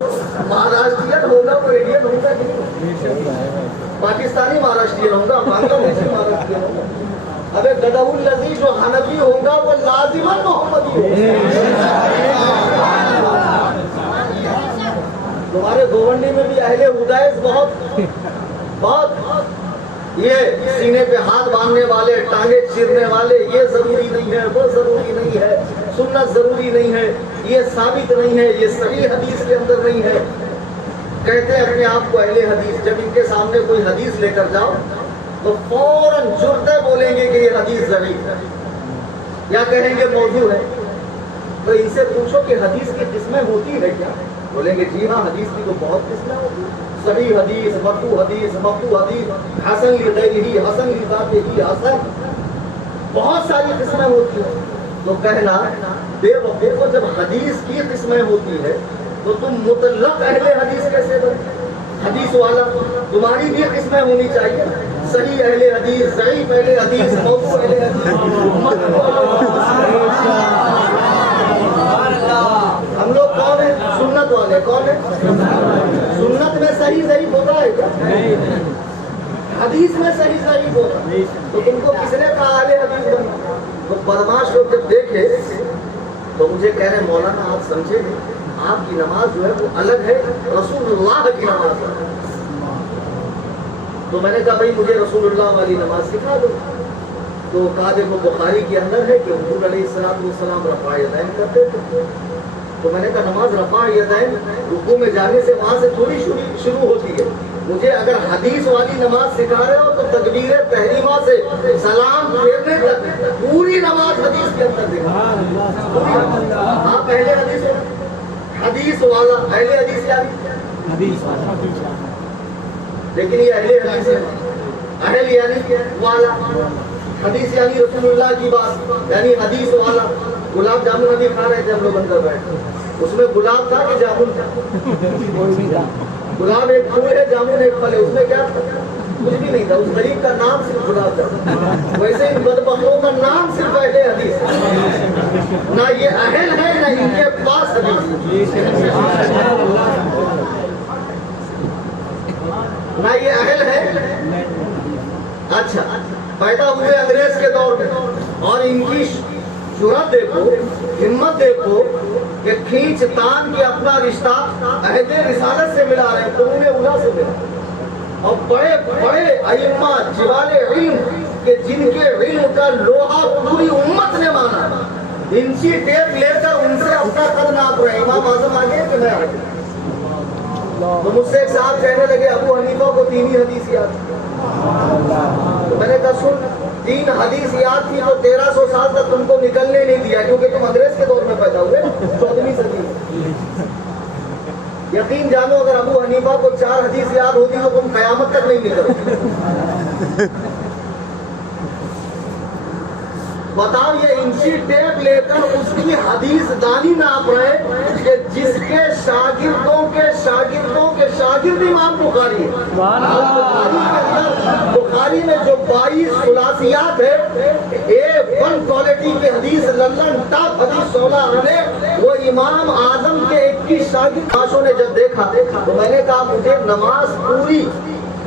महाराष्ट्रियन होगा वो इंडियन होगा कि नहीं? पाकिस्तानी महाराष्ट्रियन होगा, बांग्लादेशी महाराष्ट्रियन होगा। अबे गदाउल लजी जो हनफी होगा वो लाजिमन मोहम्मदी होगा। तुम्हारे गोवंडी में भी अहले हुदायस बहुत ये सीने पे हाथ बांधने वाले, टांगे चीरने वाले, ये जरूरी नहीं है, वो जरूरी नहीं है, सुन्नत जरूरी नहीं है, ये साबित नहीं है, ये सही हदीस के अंदर नहीं है। कहते हैं अपने आप को अहले हदीस। जब इनके सामने कोई हदीस लेकर जाओ तो फौरन जुर्ते बोलेंगे कि ये हदीस ज़ईफ़ है या कहेंगे मौजू है। तो इनसे पूछो कि हदीस की किस्में होती है क्या? बोलेंगे जी हाँ, हदीस की तो बहुत किस्में होती है। सही हदीस, मरफू हदीस, मक़तू हदीस, हसन लिग़ैरिही, हसन लिज़ातिही, हसन, बहुत सारी किस्में होती हैं। तो कहना बेवकूफ़ो, जब हदीस की किस्में होती है तो तुम मुतल्लक़ अहले हदीस कैसे बने? हदीस वाला तुम्हारी भी किस्में होनी चाहिए, सही अहले हदीस, ज़ईफ़ अहले हदीस, मौज़ू अहले हदीस। हम लोग कौन है? सुन्नत वाले। कौन है? सुन्नत में सही ज़ईफ़ होता है क्या? हदीस में सही ज़ईफ़ होता है। तो तुमको किसने कहा अहले हदीस बनना? तो बदमाश लोग जब देखे तो मुझे कह रहे मौलाना आप समझे नहीं, आपकी नमाज जो है वो अलग है, रसूलुल्लाह की नमाज है। तो मैंने कहा भाई मुझे रसूलुल्लाह वाली नमाज सिखा दो। तो कहा देखो बुखारी के अंदर है कि हुजूर अलैहिस्सलाम रफ़ा यदैन करते थे। तो मैंने कहा नमाज रफ़ा यदैन रुकू में जाने से वहां से थोड़ी शुरू होती है। मुझे अगर हदीस वाली नमाज सिखा रहे हो तो तकबीर तहरीमा से सलाम फेरने तक पूरी नमाज हदीस के अंदर दिखा। हाँ पहले हदीस वाला अहले हदीस यानी लेकिन ये अहले हदीस है। अहल यानी वाला, हदीस यानी रसूलुल्लाह की बात, यानी हदीस वाला। गुलाब जामुन अभी खा रहे थे हम लोग अंदर बैठे, उसमें गुलाब था कि जामुन था? गुलाब एक फूल है, जामुन एक फल है, उसमें क्या था? कुछ भी नहीं था। उस गरीब का नाम सिर्फ गुलाब था। वैसे इन बदबख्तों का नाम सिर्फ अहले हदीस है। ना ये अहल है ना इनके पास हदीस, ना ये अहल है। अच्छा, पैदा हुए अंग्रेज के दौर में और इनकी जुर्रत देखो, हिम्मत देखो कि खींच तान के अपना रिश्ता अहदे रिसालत से मिला रहे, क़ुरून उला से मिला। और बड़े बड़े अइम्मा जिवाले इल्म के जिनके इल्म का लोहा पूरी उम्मत ने माना, इंची टेप लेकर उनसे अपना कद नाप रहे। इमाम आज़म आगे कि मैं आगे? तो मुझसे एक साहब कहने लगे अबू हनीफा को 3 ही हदीस याद। तो मैंने कहा सुन, 3 हदीस याद थी तो 1300 साल तक तुमको निकलने नहीं दिया, क्योंकि तुम अंग्रेज के दौर में पैदा हुए 14वीं सदी में। यकीन जानो अगर अबू हनीफा को 4 हदीस याद होती तो तुम कयामत तक नहीं निकलोगे। बताओ, ये इंची टेप लेकर उसकी हदीस दानी नाप रहे कि जिसके शागिर्दों के शागिर्दों के शागिर्द इमाम बुखारी है। बुखारी में जो 22 खुलासियात है, A1 क्वालिटी की हदीस, लल्लन टॉप हदीस 16 आने, वो इमाम आजम के 21 शागिर्द आशों ने जब देखा तो मैंने कहा मुझे नमाज पूरी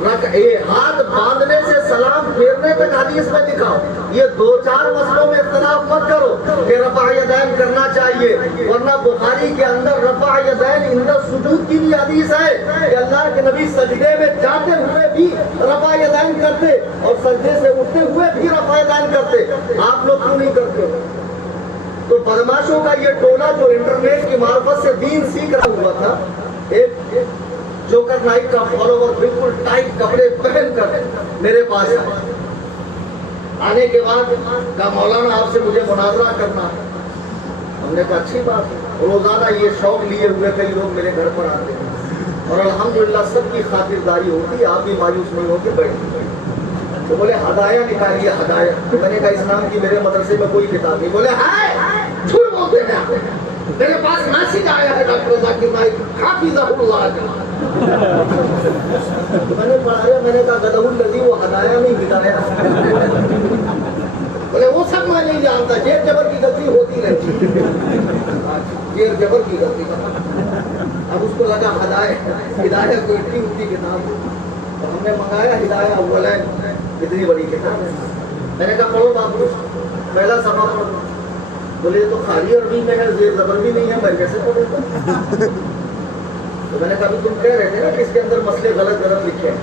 हाथ बांधने से सलाम फेरने तक हदीस में दिखाओ। ये 2-4 मसलों में इख्तिलाफ मत करो कि रफ़ा यदैन करना चाहिए, वरना बुखारी के अंदर रफ़ा यदैन इंदा सुजूद की भी हदीस है कि अल्लाह के नबी सजदे में जाते हुए भी रफ़ा यदैन करते और सजदे से उठते हुए भी रफ़ा यदैन करते। आप लोग क्यों नहीं करते? तो बदमाशों का ये टोला जो इंटरनेट की मार्फत से दीन सीख रहा हुआ था, एक जोकर नाइक का फॉलोवर बिल्कुल टाइट कपड़े पहनकर मेरे पास आने के बाद कहा मौलाना आपसे मुझे मुनाजरा करना है। हमने कहा अच्छी बात है। रोजाना ये शौक लिए हुए कई लोग मेरे घर पर आते हैं और अल्हम्दुलिल्लाह सबकी खातिरदारी होती है, आप भी मायूस नहीं होकर बैठे। तो बोले हदाया निकालिए, हदाया। तो मैंने कहा इस्लाम की मेरे मदरसे में कोई किताब नहीं। बोले हाय झूठ बोलते हैं, मेरे पास मैसेज आया है डॉक्टर जाकिर नाइक हाफिज़हुल्लाह का। मैंने पढ़ाया, मैंने कहा गदहुल लजी वो हदाया नहीं हिदाया। बोले वो सब मैं नहीं जानता, जेर जबर की गलती होती रहती है। जेर जबर की गलती اب اس کو لگا ہدایہ کوئی اتنی اونچی کتاب، تو ہم نے منگایا ہدایہ اولین، اتنی بڑی کتاب ہے۔ میں نے کہا پڑھو بابو، پہلا صفحہ پڑھو۔ بولے یہ تو خالی عربی میں ہے، زیر زبر بھی نہیں ہے، میں کیسے پڑھوں؟ تو میں نے کہا تم کہہ رہے تھے نا کہ اس کے اندر مسئلے غلط لکھے ہیں،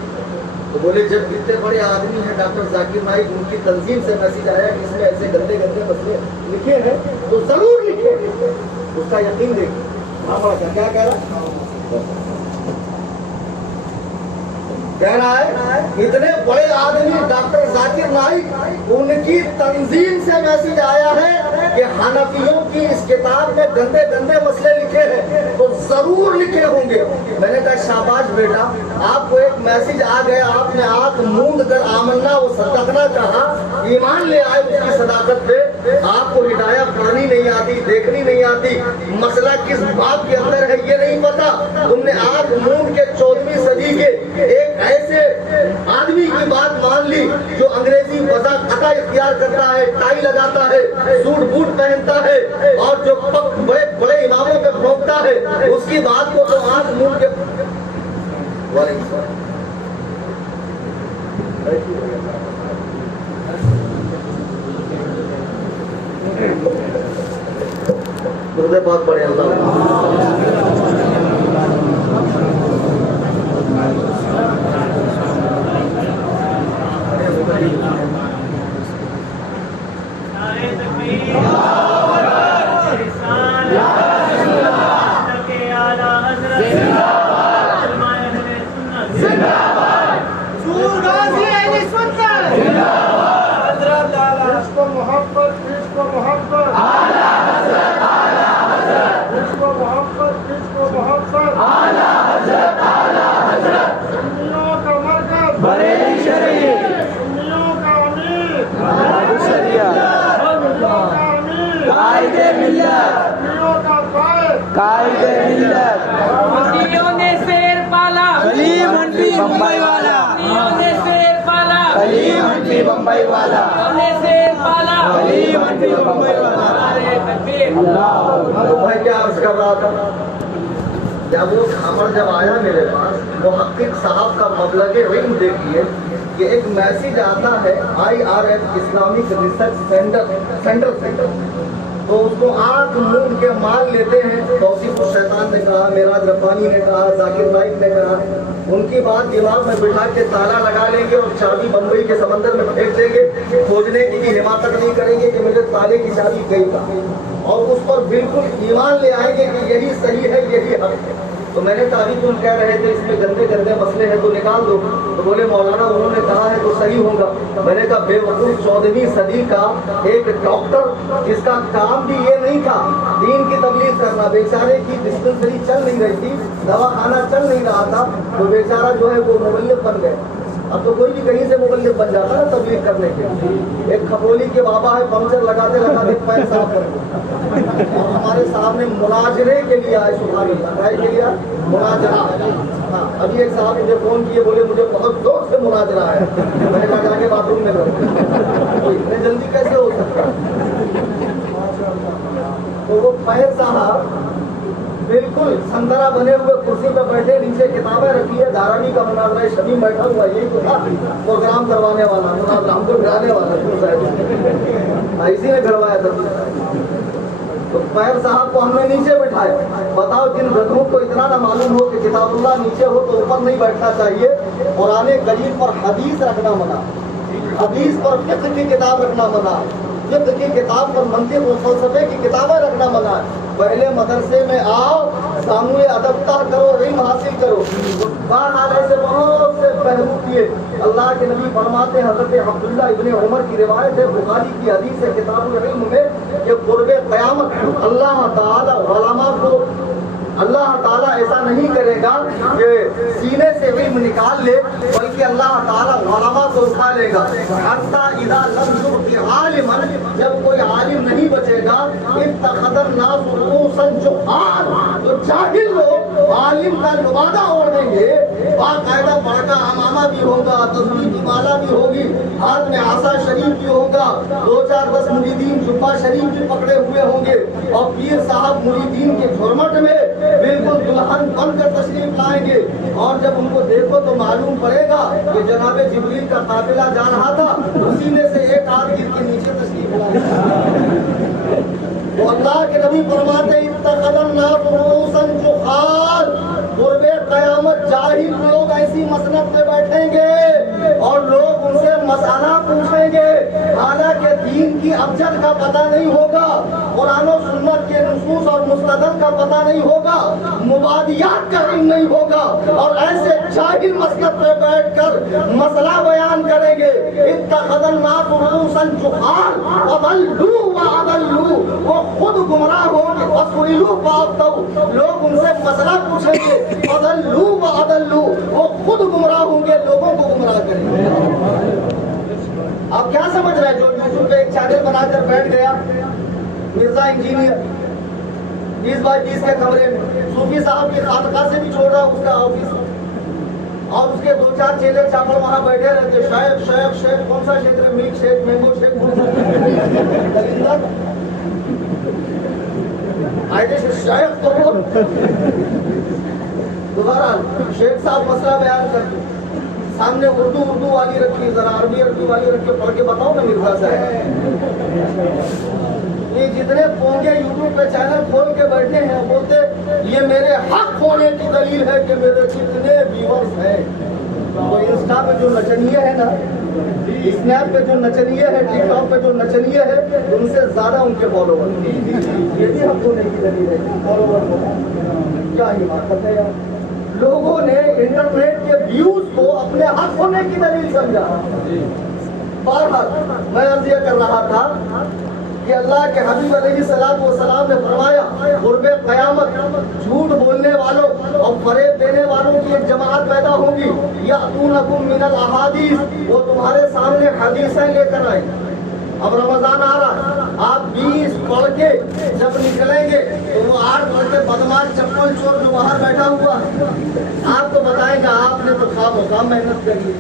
تو بولے جب اتنے بڑے آدمی ہیں ڈاکٹر ذاکر نائک، ان کی تنظیم سے میسج آیا کہ اس میں ایسے گندے گندے مسئلے لکھے ہیں تو ضرور لکھے، اس کا یقین دیکھیں۔ کیا کہہ رہا کہہ رہا ہے اتنے بڑے آدمی ڈاکٹر ذاکر نائک، ان کی تنظیم سے میسج آیا ہے کہ حنفیوں کی اس کتاب میں گندے گندے مسئلے لکھے ہیں تو ضرور لکھے ہوں گے۔ میں نے کہا شاباش بیٹا، آپ کو ایک میسج آ گیا، آپ نے آنکھ موند کر آمنا و صدقنا کہا، ایمان لے آئے اس کی صداقت پہ۔ آپ کو ہدایت پڑھنی نہیں آتی، دیکھنی نہیں آتی، مسئلہ کس باب کے اندر ہے یہ نہیں پتا، تم نے آنکھ موند کے 14ویں صدی کے ایک ایسے آدمی کی بات مان لی جو انگریزی وضع خطا اختیار کرتا ہے، ٹائی لگاتا ہے، سوٹ بوٹ پہنتا ہے، اور جو بڑے بڑے اماموں پہ بھونکتا ہے، اس کی بات کو تو آنکھ موند کے درود پاک پڑھے اللہ۔ بمبئی والا کلیم ہنفی بمبئی والا کلیم ہنفی بمبئی والا۔ میں کیا عرض کر رہا تھا، جب وہ خبر جب آیا میرے پاس، محقق صاحب کا مبلغ علم دیکھیے کہ ایک میسج آتا ہے IRF اسلامک ریسرچ سینٹر، تو اس کو آنکھ موند کے مان لیتے ہیں۔ توصیف الشیطان نے کہا، معراج ربانی نے کہا، ذاکر نائک نے کہا، ان کی بات دماغ میں بٹھا کے تالا لگا لیں گے اور چابی بمبئی کے سمندر میں پھینک دیں گے، کھوجنے کی بھی حماقت نہیں کریں گے کہ میرے تالے کی چابی گئی کہاں، اور اس پر بالکل ایمان لے آئیں گے کہ یہی صحیح ہے، یہی حق ہے۔ تو میں نے تعریف تم کہہ رہے تھے اس میں گندے گندے مسئلے ہیں تو نکال دو، تو بولے مولانا انہوں نے کہا ہے تو صحیح ہوگا۔ میں نے کہا بے وقوف 14ویں صدی کا ایک ڈاکٹر جس کا کام بھی یہ نہیں تھا دین کی تبلیغ کرنا، بیچارے کی ڈسپنسری چل نہیں رہی تھی، دوا خانہ چل نہیں رہا تھا، تو بیچارہ جو ہے وہ مبلغ بن گئے۔ اب تو کوئی بھی کہیں سے مبلغ بن جاتا ہے تبلیغ کرنے کے۔ ایک کھپولی کے بابا ہے، پنچر لگاتے لگاتے پیر صاف کر دیا، اور ہمارے صاحب نے مناظرے کے لیے آئے، سبحان اللہ، کے لیے مناظرہ۔ ہاں ابھی ایک صاحب مجھے فون کیے، بولے مجھے بہت زور سے مناظرہ ہے، میں نے کہا جا کے باتھ روم میں کرو، اتنے جلدی کیسے ہو سکتا ہے؟ تو وہ پیر صاحب بالکل سندرا بنے ہوئے کرسی پہ بیٹھے، نیچے کتابیں رکھی ہے، دھارانی کا مناظرہ، شمیم بیٹھا ہوا، یہی تو تھا پروگرام کروانے والا، مناظرہ ہم کو ڈرانے والا، اسی نے گھروایا تھا۔ تو پیر صاحب کو ہم نے نیچے بٹھایا۔ بتاؤ جن گدھوں کو اتنا نہ معلوم ہو کہ کتاب اللہ نیچے ہو تو اوپر نہیں بیٹھنا چاہیے، قرآن کریم پر حدیث رکھنا منع، حدیث پر فقہ کی کتاب رکھنا منع، فقہ کی کتاب پر منطق و فلسفے کی کتابیں رکھنا منع ہے۔ پہلے مدرسے میں آؤ، ساموئے ادب کرو، علم حاصل کرو۔ بہرحال ایسے بہت سے پہلو کیے۔ اللہ کے نبی فرماتے ہیں، حضرت عبداللہ ابن عمر کی روایت ہے، بخاری کی حدیث ہے کتاب العلم میں، کہ قرب قیامت اللہ تعالی علماء کو، اللہ تعالیٰ ایسا نہیں کرے گا کہ سینے سے علم نکال لے، بلکہ اللہ تعالیٰ علماء کو اٹھا لے گا۔ حتیٰ اذا لم یبق عالما، جب کوئی عالم نہیں بچے گا، اتخذ الناس رؤوسا جہالا، تو جاہل لوگ عالم کا لبادہ اوڑھیں گے، باقاعدہ بڑکا امامہ بھی ہوگا، تسبیح کی مالا بھی ہوگی، ہاتھ میں عصا شریف بھی ہوگا، 2-4-10 مریدین جبہ شریف بھی پکڑے ہوئے ہوں گے، اور پیر صاحب مریدین کے جھرمٹ میں बिल्कुल दुल्हन बनकर तशरीफ लाएंगे। और जब उनको देखो तो मालूम पड़ेगा कि जनाब जिब्रील का काफिला जा रहा था, उसी में से एक आध गिर के नीचे तशरीफ लाए। तो अल्लाह के नबी फरमाते क़ुर्बे क़यामत जाहिल लोग ऐसी मसनद पे बैठेंगे और लोग उनसे मसाला पूछेंगे, हालांकि दीन की अबजद का पता नहीं होगा, कुरान और सुन्नत के नुसूस और मुस्तदल का पता नहीं होगा, मुबादियात का इल्म नहीं होगा, और ऐसे जाहिल मसनद पे बैठकर मसला बयान करेंगे। वो खुद गुमराह होंगे, लोग उनसे मसला पूछेंगे, वो खुद गुमराह होंगे, लोगों को गुमराह करेंगे। आप क्या समझ रहे हैं? जो यूट्यूब पे एक चैनल बनाकर बैठ गया, मिर्जा इंजीनियर 20x20 के कमरे में, सूफी साहब की खानका से भी छोड़ा उसका ऑफिस, और उसके 2-4 चेले चावल वहां बैठे रहते, शेख शेख शेख, कौन सा शेख है? मिल्क शेख, मैंगो शेख, शेख तो दोबारा शेख साहब मसला बयान करते, सामने उर्दू वाली रखी, जरा अरबी वाली रखी, पढ़ के बताओ ना मिर्जा साहब। ये जितने पोंगे यूट्यूब पे चैनल खोल के बैठे हैं, बोलते ये मेरे हक होने की दलील है कि मेरे कितने व्यूअर्स हैं। तो इंस्टा पे जो नचनिए है ना, स्नैप पे जो नचनिए है, टिकटॉक पे जो नचनिए है, उनसे ज्यादा उनके फॉलोवर। ये भी हक होने की दलील है फॉलोवर को। क्या ही बात है यार, लोगों ने इंटरनेट के व्यूज को अपने हक होने की दलील समझा। बहरहाल मैं अर्ज ये कर रहा था कि अल्लाह के हबीब अलैहिस्सलातु वस्सलाम ने फरमाया, क़ुर्बे क़यामत झूठ बोलने वालों और फरेब देने वालों की एक जमात पैदा होगी। यअतूनकुम मिनल अहादीस, वो तुम्हारे सामने हदीसें लेकर आए। अब रमजान आ रहा, आप 20 पढ़ के जब निकलेंगे तो वो 8 पढ़ के बदमाश चप्पल चोर जो बाहर बैठा हुआ है, आपको बताएगा आपने तो खाम मेहनत करी,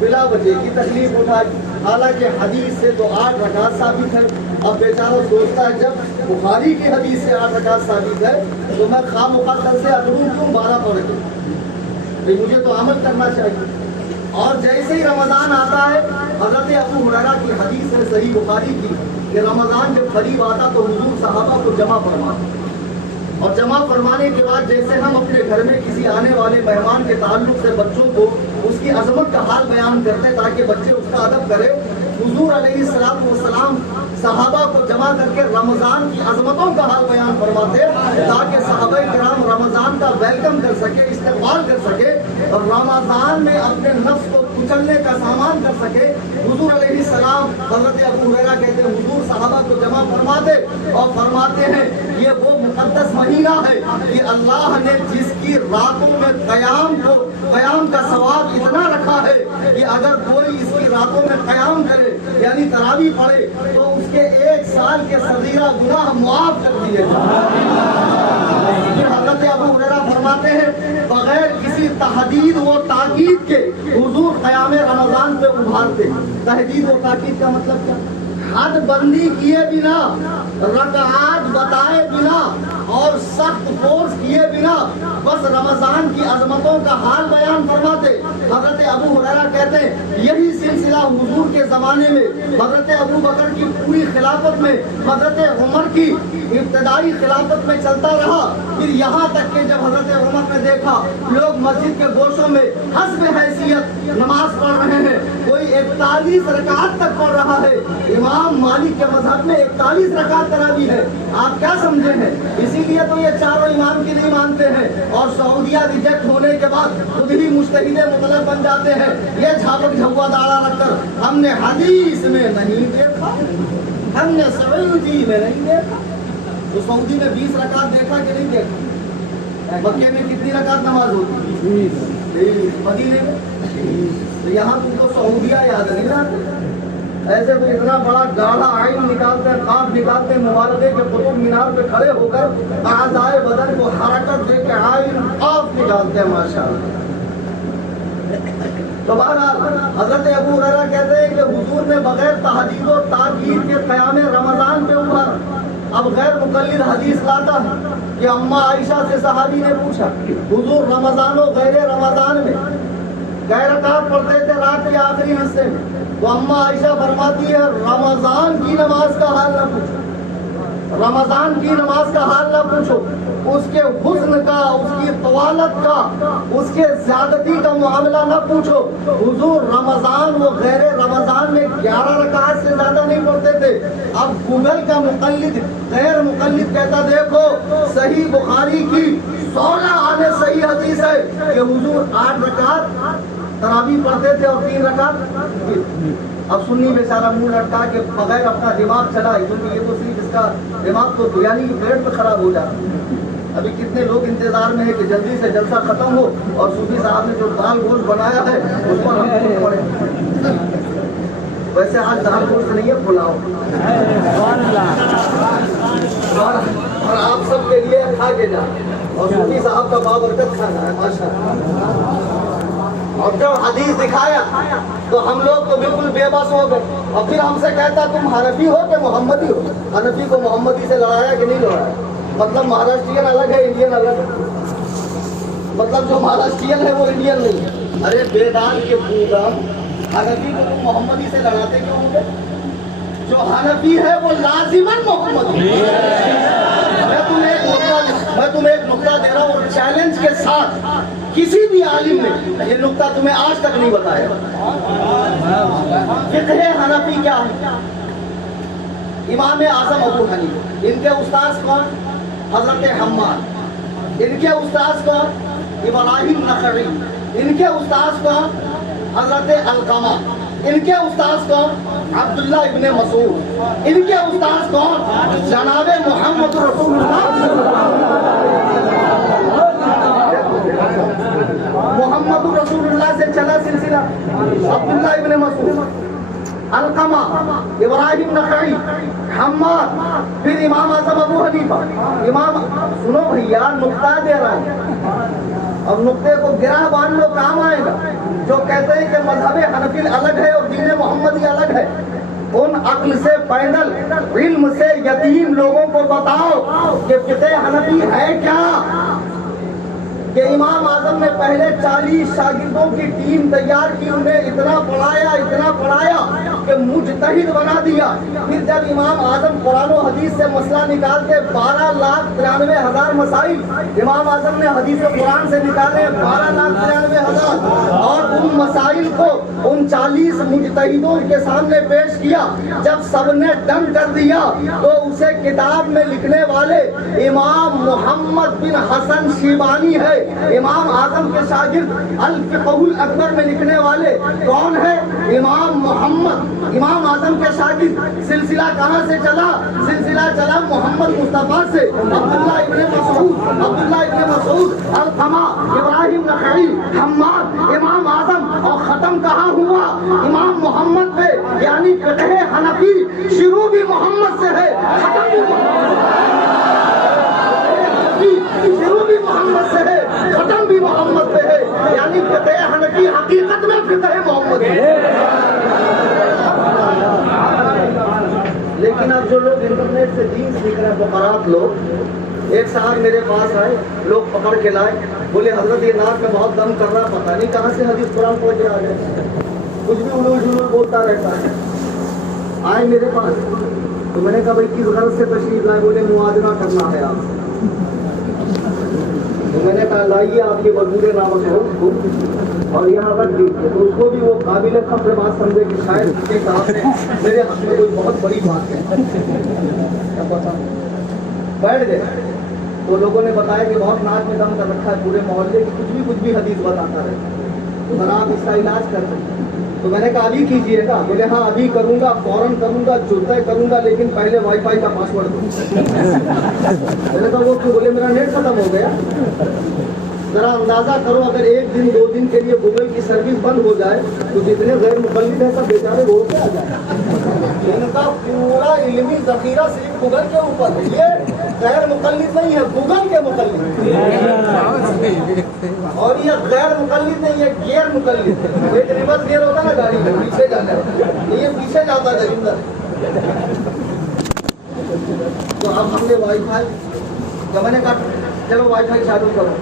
बिला वजह की तकलीफ उठाई, हालांकि हदीस से तो 8 रकात साबित है। अब बेचारा सोचता है जब बुखारी की हदीस से 8 रकात साबित है तो मैं खामोखा से अदरूं क्यों 12 पढ़ के, मुझे तो अमल करना चाहिए। और जैसे ही रमजान आता है, हजरत अबू हुरैरा की हदीस है सही बुखारी की कि रमजान जब करीब आता तो हुजूर सहाबा को जमा फरमाते, और जमा फरमाने के बाद जैसे हम अपने घर में किसी आने वाले मेहमान के ताल्लुक से बच्चों को उसकी अजमत का हाल बयान करते ताकि बच्चे उसका अदब करें, हुजूर अलैहिस्सलातु वस्सलाम सहाबा को जमा करके रमजान की अजमतों का हाल बयान फरमाते ताकि सहाबाए किराम रमजान का वेलकम कर सके, इस्तेमाल कर सके, और रमजान में अपने नफ्स को कुचलने का सामान कर सके। हुजूर अलैहिस्सलाम हज़रत अबू हुरैरा कहते हैं हुजूर सहाबा को जमा फरमाते और फरमाते हैं ये वो मुकद्दस महीना है कि अल्लाह ने जिसकी रातों में क़याम का सवाब इतना रखा है कि अगर कोई इसकी रातों में क़याम करे यानी तरावी पढ़े तो उसके 1 साल के सगीरा गुनाह मुआफ कर दिए जाते। हज़रत अबू हुरैरा फरमाते हैं बगैर किसी तहदीद व ताकीद के हुजूर क़याम रमजान पे उभारते। तहदीद व ताकीद का मतलब क्या? हद बंदी किए बिना, रकात बताए बिना और सख्त फोर्स किए बिना बस रमजान की अजमतों का हाल बयान फरमाते। हजरत अबू हुरैरा कहते हैं यही सिलसिला हुजूर के ज़माने में हजरत अबू बकर की पूरी खिलाफत में, हजरत उमर की इब्तदाई खिलाफत में चलता रहा। फिर यहाँ तक कि जब हजरत उमर ने देखा लोग मस्जिद के गोशों में हस्ब हैसियत नमाज पढ़ रहे हैं, कोई 41 रकात तक पढ़ रहा है, इमाम मालिक के मजहब में 41 रकात तरावी है, आप क्या समझे हैं? इसीलिए तो ये चारों इमाम की नहीं मानते हैं और सऊदिया रिजेक्ट होने के बाद खुद ही मुज्तहिद मुतलब बन जाते हैं। ये झापक झुआ दाड़ा रखकर हमने हदीस में नहीं देखा, हमने सऊदी में नहीं देखा। तो सऊदी में 20 रकात देखा कि नहीं देखा? मक्के में कितनी रकात नमाज होती? 20। मदीने में? तो यहाँ तुमको सऊदिया याद नहीं आते। ऐसे तो इतना बड़ा गाढ़ा आइन निकालते, काफ निकालते, मुबारके के कुतुब मीनार पे खड़े होकर आज़ाए बदन को हरकत दे के आइन काफ निकालते हैं माशाअल्लाह। तो बहरहाल हजरत अबू हुरैरा कहते हैं कि हुजूर ने बगैर तहदीद और ताकीद के क़याम रमजान पे उभारा। اب غیر مقلد حدیث لاتا ہے کہ اما عائشہ سے صحابی نے پوچھا حضور رمضان و غیر رمضان میں کئی رکعت پڑھتے تھے رات کے آخری حصے میں؟ تو اما عائشہ فرماتی ہے رمضان کی نماز کا حال نہ پوچھو، رمضان کی نماز کا حال نہ پوچھو، اس کے حسن کا، اس کی طوالت کا، اس کے زیادتی کا معاملہ نہ پوچھو۔ حضور رمضان و غیر رمضان میں 11 رکعت سے زیادہ نہیں پڑھتے تھے۔ اب گوگل کا مقلد غیر مقلد کہتا دیکھو صحیح بخاری کی 16 آنے صحیح حدیث ہے کہ حضور 8 رکعت تراویح پڑھتے تھے اور 3 رکعت۔ اب سنی بیچارہ منہ لٹکا کے بغیر اپنا دماغ چلا، کیونکہ یہ تو صرف اس کا دماغ تو بریانی کی پلیٹ میں خراب ہو جاتا ہے۔ ابھی کتنے لوگ انتظار میں ہیں کہ جلدی سے جلسہ ختم ہو اور صوفی صاحب نے جو دال گوشت بنایا ہے اس پر ہم خود پڑیں۔ ویسے آج دال گوشت نہیں ہے، پلاؤ، اور آپ سب کے لیے کھا کے جائیں، اور صوفی صاحب کا بابرکت کھانا ہے ماشاءاللہ۔ اور جب حدیث دکھایا تو ہم لوگ تو بالکل بے بس ہو گئے، اور پھر ہم سے کہتا تم حنفی ہو کہ محمدی ہو؟ حنفی کو محمدی سے لڑایا کہ نہیں لڑایا؟ مطلب مہاراشٹرین الگ ہے، انڈین الگ ہے، مطلب جو مہاراشٹرین ہے وہ انڈین نہیں ہے۔ ارے بے دان کے پورا حنفی کو تم محمدی سے لڑاتے کیوں ہوں گے؟ جو حنفی ہے وہ لازماً محمدی ہے۔ میں تمہیں ایک نقطہ دے رہا ہوں، اور چیلنج کے ساتھ کسی بھی عالم نے یہ نقطہ تمہیں آج تک نہیں بتایا۔ فقہ حنفی کیا ہے؟ امام اعظم ابو حنیفہ، ان کے استاذ کون؟ حضرت حماد۔ ان کے استاذ کون؟ ابراہیم نخعی۔ ان کے استاذ کون؟ حضرت علقمہ۔ ان کے استاذ کون؟ عبداللہ ابن مسعود۔ ان کے استاذ کون؟ جناب محمد رسول محمد رسول اللہ سے چلا سلسلہ، عبداللہ ابن مسعود، علقمہ، ابراہیم نخعی، حماد، پھر امام اعظم ابو حنیفہ۔ امام سنو بھیا نقطہ دے رہا ہوں، اب نقطے کو گرہ باندھ لو کام آئے گا۔ جو کہتے ہیں کہ مذہب حنفی الگ ہے اور دین محمدی الگ ہے، ان عقل سے پیدل علم سے یتیم لوگوں کو بتاؤ کہ فقہ حنفی ہے کیا؟ کہ امام اعظم نے پہلے 40 شاگردوں کی ٹیم تیار کی، انہیں اتنا پڑھایا کہ مجتہد بنا دیا۔ پھر جب امام اعظم قرآن و حدیث سے مسئلہ نکال کے 12,93,000 مسائل امام اعظم نے حدیث و قرآن سے نکالے 12,93,000، اور ان مسائل کو ان 40 مجتہدوں کے سامنے پیش کیا۔ جب سب نے ڈن کر دیا تو اسے کتاب میں لکھنے والے امام محمد بن حسن شیبانی ہے، امام اعظم کے شاگرد الفقہ الاکبر میں لکھنے والے کون ہے؟ امام محمد، امام اعظم کے شاگرد۔ سلسلہ کہاں سے چلا؟ سلسلہ چلا محمد مصطفیٰ سے، عبداللہ ابن مسعود، علقمہ، ابراہیم نخعی، حماد، امام اعظم، اور ختم کہاں ہوا؟ امام محمد پہ، یعنی فقہ حنفی شروع بھی محمد سے ہے، ختم بھی شروع بھی محمد سے ہے، ختم بھی محمد پہ ہے، یعنی فقہ حنفی حقیقت میں فقہ محمد ہے۔ لیکن اب جو لوگ انٹرنیٹ سے دین سیکھ رہے ہیں فقرات لوگ، ایک صاحب میرے پاس آئے، لوگ پکڑ کے لائے، بولے حضرت یہ ناک میں بہت دم کر رہا، پتہ نہیں کہاں سے حدیث قرآن پڑھ کے آ گئے، کچھ بھی الول بولتا رہتا ہے۔ آئے میرے پاس تو میں نے کہا بھائی کس غرض سے تشریف لائے؟ بولے موازنہ کرنا ہے آپ سے۔ تو میں نے کہا لائیے آپ کے وجود نامت ہو اور یہاں رکھ دیجیے، تو اس کو بھی وہ قابل فخر بات سمجھے کہ شاید اس کے صاحب نے میرے حق میں کوئی بہت بڑی بات ہے۔ بیٹھ گئے تو لوگوں نے بتایا کہ بہت ناک میں دم کر رکھا ہے، پورے محلے کی کچھ بھی حدیث بتاتا رہتا ہے، تو ذرا آپ اس کا علاج کر دیں۔ تو میں نے کہا ابھی کیجیے گا؟ بولے ہاں ابھی کروں گا، فوراً کروں گا، جلدی کروں گا، لیکن پہلے وائی فائی کا پاسورڈ دوں۔ میں نے کہا وہ کیوں؟ بولے میرا نیٹ ختم ہو گیا۔ ذرا اندازہ کرو اگر 1 دن 2 دن کے لیے گوگل کی سروس بند ہو جائے تو جتنے غیر مقلد ہیں سب بیچارے روڈ پہ آ جائیں۔ ان کا پورا علمی ذخیرہ صرف گوگل کے اوپر ہے، یہ غیر مقلد نہیں ہے، گوگل کے مقلد، اور یہ غیر مقلد نہیں، یہ غیر مقلد ہے۔ ایک ریورس گیئر ہوتا نا گاڑی میں، پیچھے جانا ہے، یہ پیچھے جاتا ہے۔ تو اب ہم نے وائی فائی، جب میں نے کہا چلو وائی فائی چالو کرو،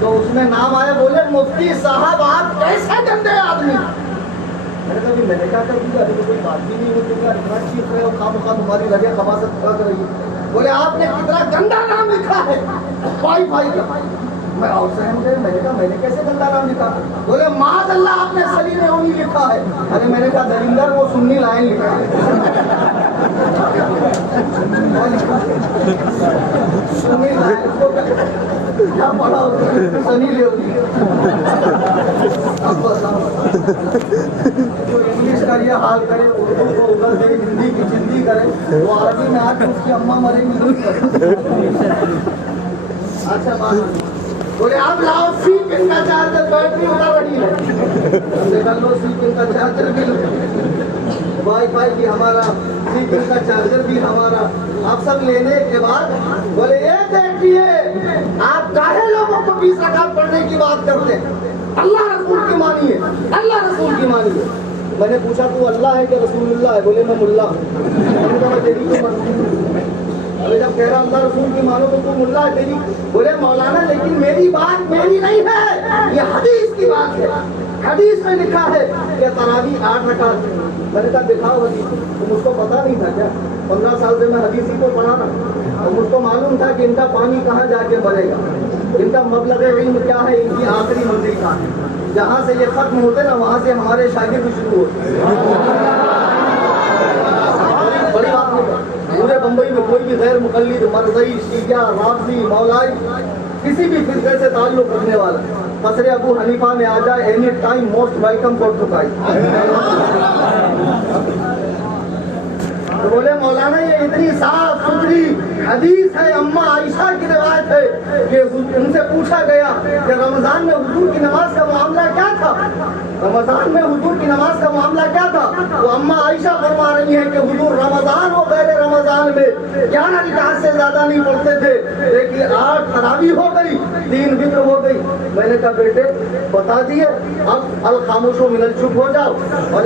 تو اس میں نام آیا، بولے مفتی صاحب آپ کیسے گندے آدمی. میں نے کہا میں نے کیا کر دیا، ابھی تو کوئی بات بھی نہیں ہوتی، اتنا چیز رہے ہو، خواہ مخواہ تمہاری لگے خباثت کر رہی ہے. بولے آپ نے کتنا گندا نام لکھا ہے وائی فائی کا. میں اور سہم گئے، میں نے کہا میں نے کیسے گندا نام لکھا. بولے معاذ اللہ آپ نے سلیل اونی لکھا ہے. ارے میں نے کہا دریندر وہ سنی لائن لکھا ہے. سنی لائن کو کیا پڑھا سنی لیونی. اب بتاؤ جو انگلش کا یہ حال کرے، اردو کو ادھر دے، ہندی کی چندی کرے، وہ عربی میں آ کے اس کی اماں مرے گی. اچھا بات بولے آپ لاؤ سی پن کا چارجر، بیٹری اتر رہی ہے. دیکھ لو سی پن کا چارجر بھی وائی فائی بھی ہمارا، سی پن کا چارجر بھی ہمارا. آپ سب لینے کے بعد بولے یہ دیکھیے آپ کاہے لوگوں کو 20 رکعت پڑھنے کی بات کرتے ہیں، اللہ رسول کی مانیے، اللہ رسول کی مانیے. میں نے پوچھا تو اللہ ہے کہ رسول اللہ ہے؟ بولے میں ملا ہوں. میں نے کہا تیری کیوں مرضی. ابھی جب کہہ رہا اللہ رسول کی مانو تو ملا ہے تیری. بولے مولانا لیکن میری بات میری نہیں ہے، یہ حدیث کی بات ہے. حدیث میں لکھا ہے کہ تراویح 8 رکعت. میں نے کہا دکھاؤ حدیث. تو مجھ کو پتا نہیں تھا کیا، 15 سال سے میں حدیث ہی کو پڑھا نا، اور مجھ کو معلوم تھا کہ ان کا پانی کہاں جا کے بھرے گا، ان کا مبلغ علم کیا ہے، ان کی آخری منزل کہاں ہے. جہاں سے یہ ختم ہوتے نا وہاں سے ہمارے شاگرد شروع ہوتے. بڑی بات نہیں. پورے بمبئی میں کوئی بھی غیر مقلد، مرزئی، شیعہ، رافضی، مولائی، کسی بھی فرقے سے تعلق رکھنے والا قصر ابو حنیفہ میں آ جائے، any time most welcome for ٹوکائی. تو بولے مولانا یہ اتنی صاف ستھری حدیث ہے، اماں عائشہ کی روایت ہے کہ ان سے پوچھا گیا کہ رمضان میں حضور کی نماز کا معاملہ کیا تھا، رمضان میں حضور کی نماز کا معاملہ کیا تھا. وہ اماں عائشہ فرما رہی ہیں کہ حضور رمضان و غیر رمضان میں 11 رکعت سے زیادہ نہیں پڑھتے تھے، لیکن 8 تراویح ہو گئی، 3 وتر ہو گئی. میں نے کہا بیٹے بتا دیے، اب الخاموشوں من الچپ ہو جاؤ اور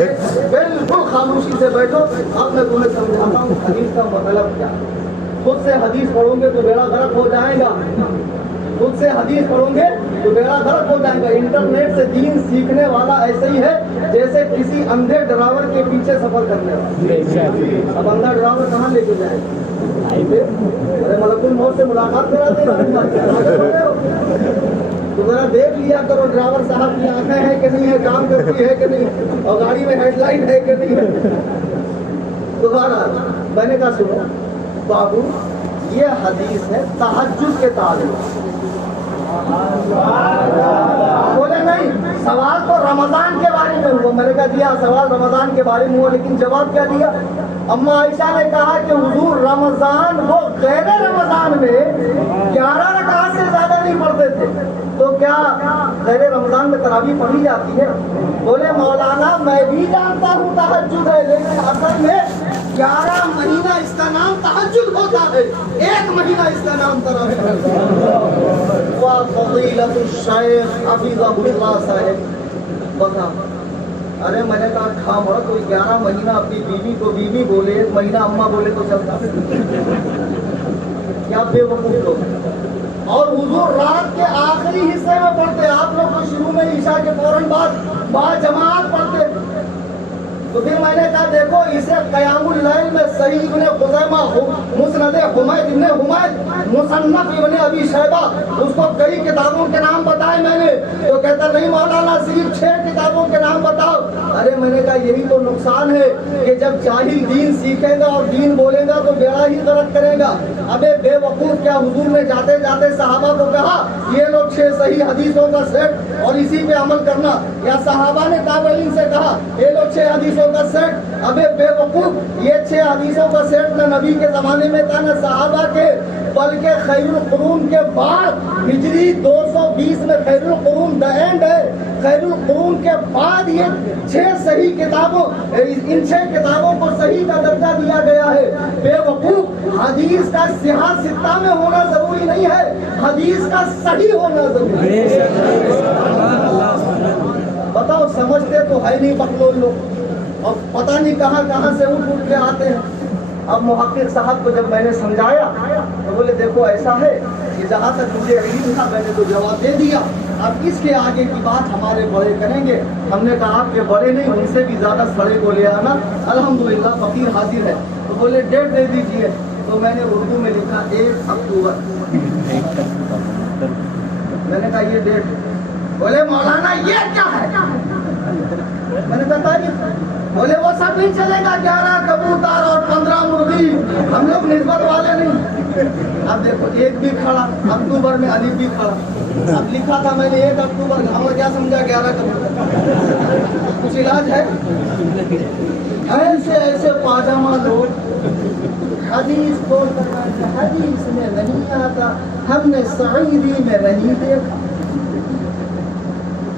بالکل خاموشی سے بیٹھو. اب میں تمہیں سمجھاتا ہوں حدیث کا مطلب کیا. خود سے حدیث پڑھو گے تو بیڑا غرق ہو جائے گا، خود سے حدیث پڑھو گے تو بیڑا غرق ہو جائے گا. انٹرنیٹ سے دین سیکھنے والا ایسے ہی ہے جیسے کسی اندھے ڈرائیور کے پیچھے سفر کرنے والا. اب اندھا ڈرائیور کہاں لے کے جائے گا؟ ارے ملک الموت سے ملاقات کرا دے گا. تو ذرا دیکھ لیا کرو ڈرائیور صاحب کی آنکھیں ہیں کہ نہیں ہے، کام کرتی ہے کہ نہیں، اور گاڑی میں ہیڈ لائٹ ہے کہ نہیں ہے. دوبارہ میں نے کہا سنو بابو، یہ حدیث ہے تہجد کے تعلق. بولے نہیں سوال تو رمضان کے بارے میں ہوا. میں نے کہا دیا سوال رمضان کے بارے میں ہوا، لیکن جواب کیا دیا. اماں عائشہ نے کہا کہ حضور رمضان وہ غیر رمضان میں 11 رکعت سے زیادہ نہیں پڑھتے تھے، تو کیا غیر رمضان میں تراویح پڑھی جاتی ہے؟ بولے مولانا میں بھی جانتا ہوں تہجد ہے، لیکن اصل میں 11 مہینہ اس کا نام تہجد ہوتا ہے، 1 مہینہ اس کا نام تراویح ہوتا ہے. فضیلت الشیخ حفظہ اللہ صاحب بتا. ارے میں نے کہا کھاما کوئی 11 مہینہ اپنی بیوی کو بیوی بولے، 1 مہینہ اماں بولے تو چلتا. کیا بے وقوف لوگ. اور حضور رات کے آخری حصے میں پڑھتے، آپ لوگ تو شروع میں عشاء کے فوراً بعد جماعت پڑھتے. تو پھر میں نے کہا دیکھو اسے قیام اللیل میں صحیح ابن خزیمہ، مسند حمید ابن حمید، مصنف ابن ابی شیبہ، اس کو کئی کتابوں کے نام بتائے میں نے. تو کہتا نہیں مولانا صرف 6 کتابوں کے نام بتاؤ. ارے میں نے کہا یہی تو نقصان ہے کہ جب جاہل دین سیکھے گا اور دین بولے گا تو بیڑا ہی غرق کرے گا. ابے بے وقوف، کیا حضور نے جاتے جاتے صحابہ کو کہا یہ لوگ 6 صحیح حدیثوں کا سیٹ اور اسی پہ عمل کرنا، یا صحابہ نے تابعین سے کہا یہ لوگ 6 حدیثوں کا سیٹ؟ ابے بے وقوف، یہ 6 حدیثوں کا سیٹ نہ نبی کے زمانے میں تھا نہ صحابہ کے، بلکہ خیر القرون کے بعد ہجری 220 میں خیر القرون دا اینڈ ہے. خیر القرون کے بعد یہ 6 صحیح کتابوں، ان 6 کتابوں کو صحیح کا درجہ دیا گیا ہے. بے وقوف، حدیث کا صحیح ستہ میں ہونا ضروری نہیں ہے، حدیث کا صحیح ہونا ضروری ہے. بتاؤ سمجھتے تو ہے نہیں بکلول لوگ، اور پتہ نہیں کہاں کہاں سے اٹھ کے آتے ہیں. اب محقق صاحب کو جب میں نے سمجھایا تو بولے دیکھو ایسا ہے کہ جہاں تک مجھے علم تھا میں نے تو جواب دے دیا، اب اس کے آگے کی بات ہمارے بڑے کریں گے۔ ہم نے کہا آپ کے بڑے نہیں، ان سے بھی زیادہ سڑے کو لے آنا، الحمدللہ فقیر حاضر ہے۔ تو بولے ڈیٹ دے دیجئے، تو میں نے اردو میں لکھا 1 اکتوبر۔ میں نے کہا یہ ڈیٹ، بولے مولانا یہ کیا ہے؟ میں نے کہا تاریخ۔ بولے وہ سب نہیں چلے گا، 11 کبوتر اور 15 مرغی، ہم لوگ نسبت والے نہیں۔ اب دیکھو 1 بھی کھڑا، اکتوبر میں الف بھی کھڑا، اب لکھا تھا میں نے 1 اکتوبر، ہم کیا سمجھا 11 کبوتر؟ کچھ علاج ہے؟ ایسے ایسے پاجامہ لوگ حدیث بول کر حدیث میں نہیں آتا، ہم نے سعیدی میں نہیں دیکھا۔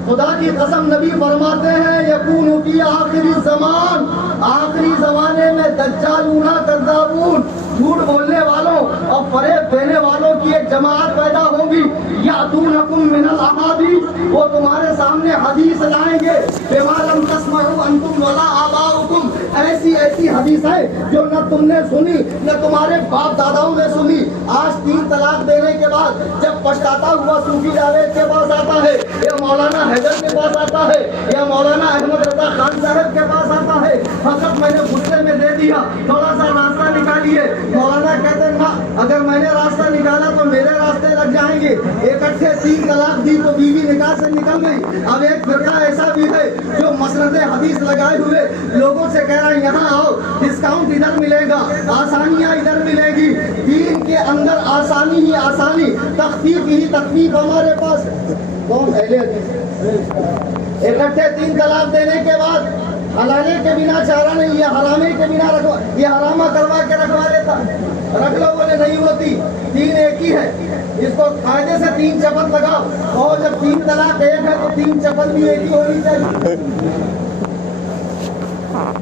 خدا کی قسم نبی فرماتے ہیں یکون فی آخری زمان، آخری زمانے میں دجالون کذابون، جھوٹ بولنے والوں اور فریب دینے والوں کی ایک جماعت پیدا ہوگی، یاتونکم من الاحادیث، وہ تمہارے سامنے حدیث لائیں گے بما لم تسمعوا انتم ولا آباؤکم، ایسی ایسی حدیث ہے جو نہ تم نے سنی نہ تمہارے باپ داداؤں نے سنی۔ آج 3 طلاق دینے کے بعد جب پچھتاتا ہوا صوفی جاوید کے پاس آتا ہے یا مولانا حیدر کے پاس آتا ہے یا مولانا احمد رضا خان صاحب کے پاس آتا ہے، فقط میں نے غصے میں دے دیا تھوڑا سا راستہ نکالیے، مولانا کہتے ہیں نا اگر میں نے راستہ نکالا تو میرے راستے لگ جائیں گے، اکٹھے 3 طلاق دی تو بیوی نکاح سے نکل گئی۔ اب ایک فرقہ ایسا بھی ہے جو مسند حدیث لگائے ہوئے لوگوں سے کہہ رہا ہے یہاں آؤ، ڈسکاؤنٹ ادھر ملے گا، آسانیاں ادھر ملے گی، دین کے اندر آسانی ہی آسانی، تخفیف ہی تخفیف ہمارے پاس ہے۔ کون اہل حدیث؟ اکٹھے 3 طلاق دینے کے بعد حلالے کے بنا چارہ نہیں، یہ حرامے کے بنا رکھوا، یہ حرامہ کروا کے رکھوا لیتا، رکھ لو بولے نہیں ہوتی، 3 ایک ہی ہے، اس کو قاعدے سے 3 چپل لگاؤ، اور جب 3 طلاق ایک ہے تو 3 چپل بھی ایک ہی ہونی چاہیے۔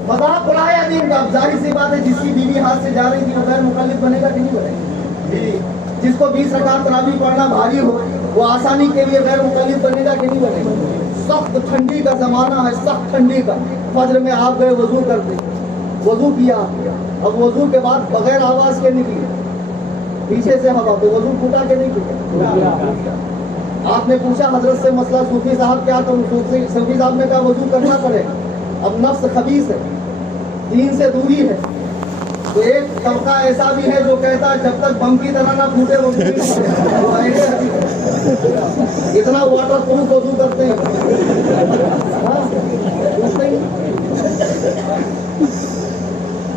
مذاق اڑایا دین کا۔ اب ظاہر سی بات ہے جس کی بیوی ہاتھ سے جا رہی تھی وہ غیر مکلف بنے گا کہ نہیں بنے گا؟ جس کو 20 رکعت تراویح پڑھنا بھاری ہو وہ آسانی کے لیے غیر مکلف بنے گا کہ نہیں بنے گا؟ سخت ٹھنڈی کا زمانہ ہے، سخت ٹھنڈی کا، فجر میں آپ گئے وضو کرتے، وضو کیا، اب وضو کے بعد بغیر آواز کے نکلی پیچھے سے ہوا تو وضو ٹوٹا کہ نہیں ٹوٹا؟ آپ نے پوچھا حضرت سے مسئلہ صوفی صاحب کیا، تو صوفی صاحب نے کہا وضو کرنا پڑے گا۔ اب نفس خبیث ہے، دین سے دوری ہے، تو ایک طبقہ ایسا بھی ہے جو کہتا ہے جب تک بم کی طرح نہ پھوٹے وہ اتنا واٹر پروف وضو کرتے ہیں۔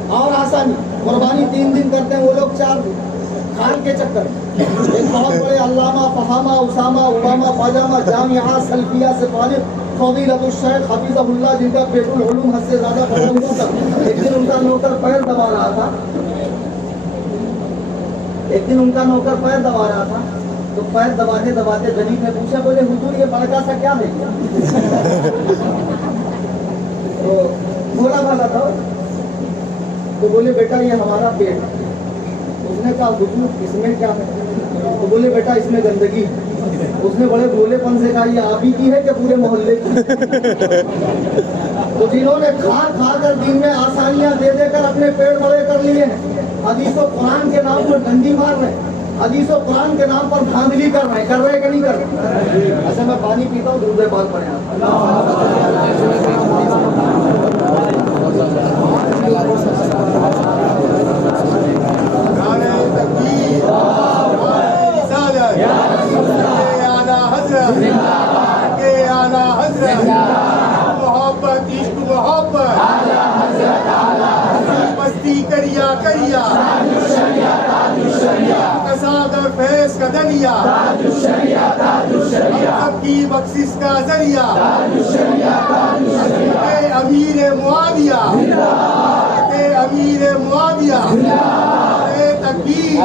اور آسانی قربانی 3 دن کرتے ہیں وہ لوگ 4 دن کھان کے چکر۔ ایک بہت بڑے علامہ فہامہ اسامہ امامہ پاجامہ جامعہ سلفیہ سے فارغ فضیلت الشیخ حفیظہ اللہ جن کا بیت العلوم حد سے زیادہ پڑھا ہوا تھا، ایک دن ان کا نوکر پیر دبا رہا تھا، تو پیر دباتے دباتے غریب نے پوچھا بولے حضور یہ بڑکا سا کیا ہے؟ تو بولا بھالا تھا، تو بولے بیٹا یہ ہمارا پیٹ ہے۔ اس نے کہا حضور اس میں کیا ہے؟ تو بولے بیٹا اس میں گندگی۔ اس نے بڑے بھولے پن سے کہا یہ آپ ہی کی ہے کہ پورے محلے کی؟ تو جنہوں نے کھا کھا کر دین میں آسانیاں دے دے کر اپنے پیڑ بڑے کر لیے ہیں، حدیث و قرآن کے نام پر ڈنڈی مار رہے ہیں، حدیث و قرآن کے نام پر دھاندلی کر رہے ہیں کہ نہیں کر رہے؟ ایسے میں پانی پیتا ہوں درود پاک پڑھیں محبت عشق محبت مستی کریا کریا کساد اور فیض کا دریا سب کی بخشش کا ذریعہ اے امیر معاویہ اے امیر معاویہ اے تکبیر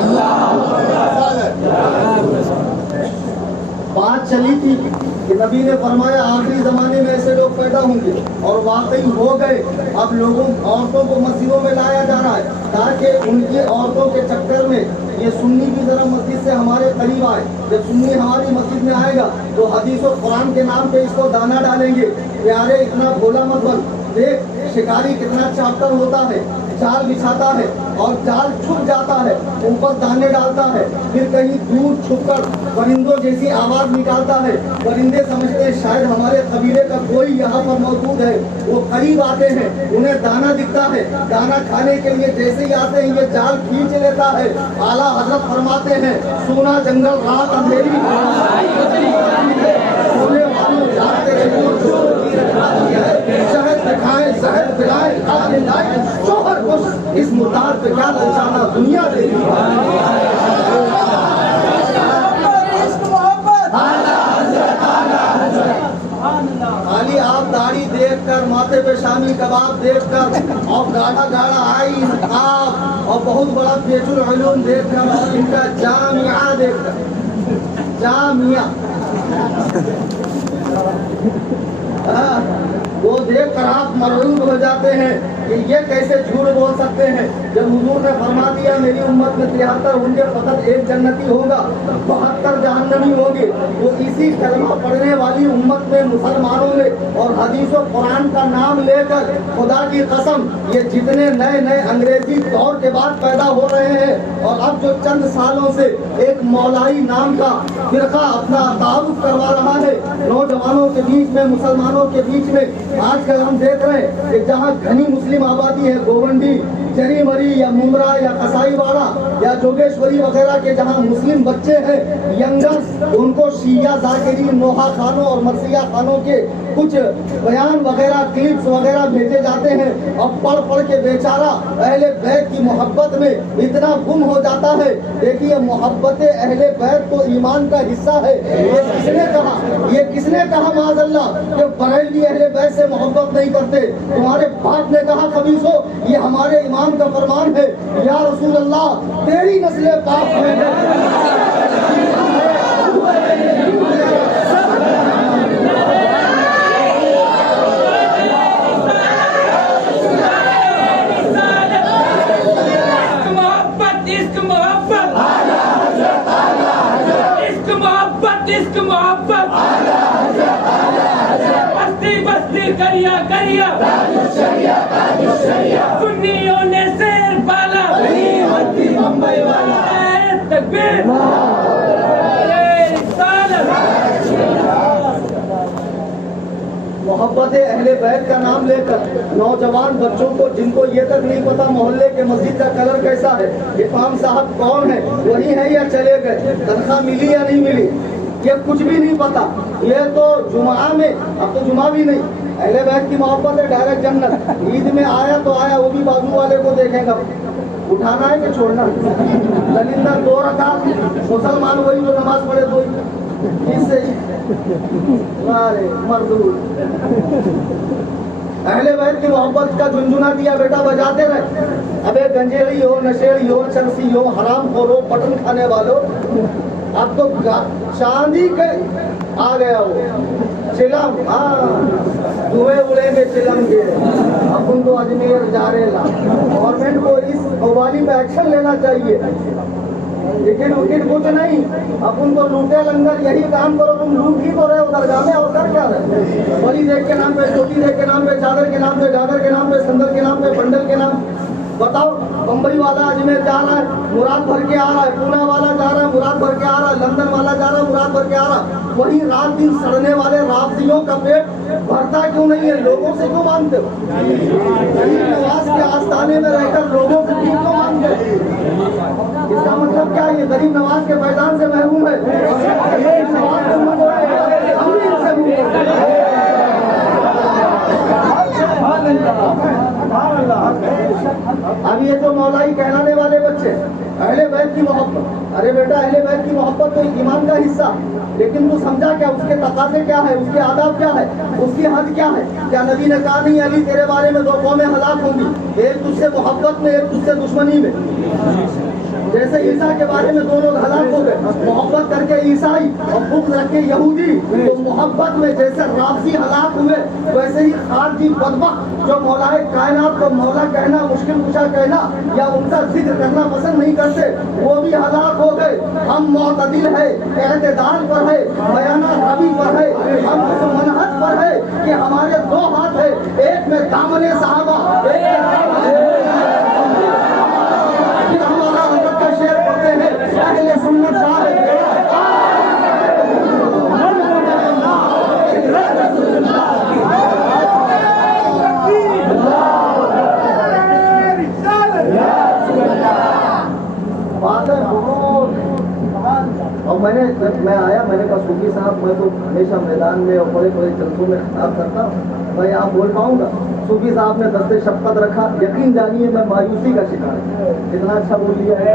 بات چلی تھی کہ نبی نے فرمایا آخری زمانے میں ایسے لوگ پیدا ہوں گے، اور واقعی ہو گئے۔ اب لوگوں عورتوں کو مسجدوں میں لایا جا رہا ہے تاکہ ان کی عورتوں کے چکر میں یہ سنی کی طرح مسجد سے ہمارے قریب آئے۔ جب سنی ہماری مسجد میں آئے گا تو حدیث و قرآن کے نام پہ اس کو دانا ڈالیں گے، پیارے اتنا بھولا مت بن، دیکھ شکاری کتنا چاپٹر ہوتا ہے، जाल बिछाता है और जाल छुप जाता है, ऊपर दाने डालता है, फिर कहीं दूर छुपकर परिंदों जैसी आवाज निकालता है। परिंदे समझते हैं शायद हमारे कबीले का कोई यहाँ पर मौजूद है। वो करीब आते हैं, उन्हें दाना दिखता है, दाना खाने के लिए जैसे ही आते हैं ये जाल खींच लेता है। आला हजरत फरमाते हैं, सोना जंगल रात अंधेरी, सोने वालों जागते रहो, शहद दिखाएं शहद पिलाएं, खाने लाए शोहर को इस मुतार पे क्या ललचाना, दुनिया देगी। खाली आप दाढ़ी देखकर, माथे पे शामी कबाब देखकर और गाढ़ा गाढ़ा आई आप और बहुत बड़ा पेचुल उलूम देखकर और इनका जामिया देखकर, जामिया वो देखकर आप मरऊब हो जाते हैं कि ये कैसे झूठ बोल सकते हैं। जब हुजूर ने फरमा दिया मेरी उम्मत में 73 होंगे, फकत एक जन्नती होगा, 72 जहन्नमी होंगे, वो इसी कलमा पढ़ने वाली उम्मत में, मुसलमानों में और हदीस और कुरान का नाम लेकर खुदा की कसम ये जितने नए नए अंग्रेजी दौर के बाद पैदा हो रहे हैं और अब जो चंद सालों से एक मौलाई नाम का फिरका अपना तारुफ करवा रहा है नौजवानों के बीच में, मुसलमानों के बीच में। आजकल हम देख रहे हैं कि जहाँ घनी मुस्लिम आबादी है, गोवंडी, जरी मरी या मुमरा या कसाईवाड़ा या जोगेश्वरी वगैरह के जहाँ मुस्लिम बच्चे हैं, यंगर्स, उनको शिया जाकिरीन, नोहा खानों और मरसिया खानों के कुछ बयान वगैरह, क्लिप्स वगैरह भेजे जाते हैं और पढ़ पढ़ के बेचारा अहले बैत की मोहब्बत में इतना गुम हो जाता है। देखिए मोहब्बत अहले बैत तो ईमान का हिस्सा है। ये किसने कहा माज़अल्लाह कि बरेलवी अहले बैत से मोहब्बत नहीं करते? तुम्हारे बाप ने कहा खबीसो, ये हमारे इमाम का फरमान है। या रसूल अल्लाह, तेरी नस्ल पाक है। करिया करिया सुन्नियों ने शेर पाला, मुंबई वाला तकबीर। मोहब्बत अहले बैत का नाम लेकर नौजवान बच्चों को, जिनको ये तक नहीं पता मोहल्ले के मस्जिद का कलर कैसा है, इमाम साहब कौन है, वही है या चले गए, तनख्वाह मिली या नहीं मिली, ये कुछ भी नहीं पता। ये तो जुमा में, अब तो जुमा भी नहीं, अहले बैत की मोहब्बत है डायरेक्ट जन्नत। ईद में आया तो आया, वो भी बाजू वाले को देखेगा, उठाना है कि छोड़ना। ललिंदा 2 रकात, मुसलमान वही जो नमाज पढ़े दो, इससे मरदूर। अहले बैत की मोहब्बत का झुनझुना दिया बेटा बजाते रहे। अबे गंजेड़ी हो, नशेड़ी हो, चरसी हो, हराम खोरो, पटन खाने वालों, अब तो चांदी के आ गया वो चिलम। हाँ, धुएं उड़ेंगे चिलम के, अपन तो अजमेर जा रहे ला। गवर्नमेंट को इस कव्वाली पे एक्शन लेना चाहिए। लेकिन विकेट कुछ नहीं, अपन को लूटे लंगर, यही काम करो। तुम लूट ही तो रहे हो दरगाह में, और कर क्या रहे? बली देख के नाम पे, चोटी देख के नाम पे, चादर के नाम पे, गागर के नाम पे, संदल के नाम पे, बंडल के नाम। बताओ, बम्बई वाला अजमेर जा रहा है, मुराद भर के आ रहा है, पूना वाला जा रहा है, मुराद भर के आ रहा है, लंदन वाला जा रहा है, मुराद भर के आ रहा है। वही रात दिन सड़ने वाले राबतियों का पेट भरता क्यों नहीं है? लोगों से क्यों मांगते हो? गरीब नवाज के आस्थाने में रहकर लोगों से क्यों मांगते हो? इसका मतलब क्या है? गरीब नवाज के फैजान से महरूम है। अब ये तो मौलाई कहलाने वाले बच्चे, अहले बैत की मोहब्बत। अरे बेटा, अहले बैत की मोहब्बत तो ईमान का हिस्सा, लेकिन तू समझा क्या? उसके तकाजे क्या है, उसके आदाब क्या है, उसकी हद क्या है? क्या नबी ने कहा नहीं अली तेरे बारे में 2 कौमें हलाक होंगी, एक तुझसे मोहब्बत में, एक तुझसे दुश्मनी में? जैसे ईसा के बारे में 2 लोग हलाक हो गए, मोहब्बत करके ईसाई और बुग़्ज़ रख के यहूदी। तो मोहब्बत में जैसे राफजी हलाक हुए, वैसे ही खारजी बदबख्त जो मौलाए कायनात को मौला कहना, मुश्किल कुशा कहना या उनका जिक्र करना पसंद नहीं करते, वो भी हलाक हो गए। हम मुअतदिल है, एतदाल पर है, बयाना रबी पर है, हम उस मनहज पर है कि हमारे 2 हाथ है, एक में दामने सहाबा, एक में सूफी साहब मैं तो हमेशा मैदान में और बड़े बड़े जलसों में खिताब करता हूँ, मैं यहाँ बोल पाऊंगा? सूफी साहब ने दस्ते शफ़क़त रखा, यकीन जानिए मैं मायूसी का शिकार हूं। कितना अच्छा बोल लिया है।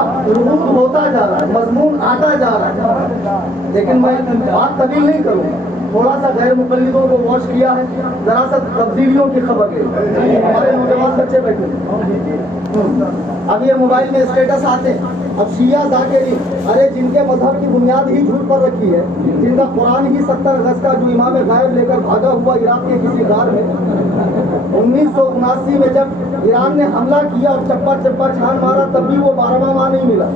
अब रुरूद होता जा रहा है, मजमून आता जा रहा है, लेकिन मैं बात तब्दील नहीं करूँगा। थोड़ा सा गैर मुक़ल्लिदों को वॉच किया है, जरा सा तब्दीलियों की खबर ले। हमारे नौजवान बच्चे बैठे अब ये मोबाइल में स्टेटस आते हैं। अब शिया ज़ाकिरी, अरे जिनके मजहब की बुनियाद ही झूठ पर रखी है, जिनका कुरान ही 70 गज का जो इमाम गायब लेकर भागा हुआ इराक के किसी गार में 1979 में जब ईरान ने हमला किया और चप्पा चप्पा छान मारा, तब भी वो 12वां माह नहीं मिला।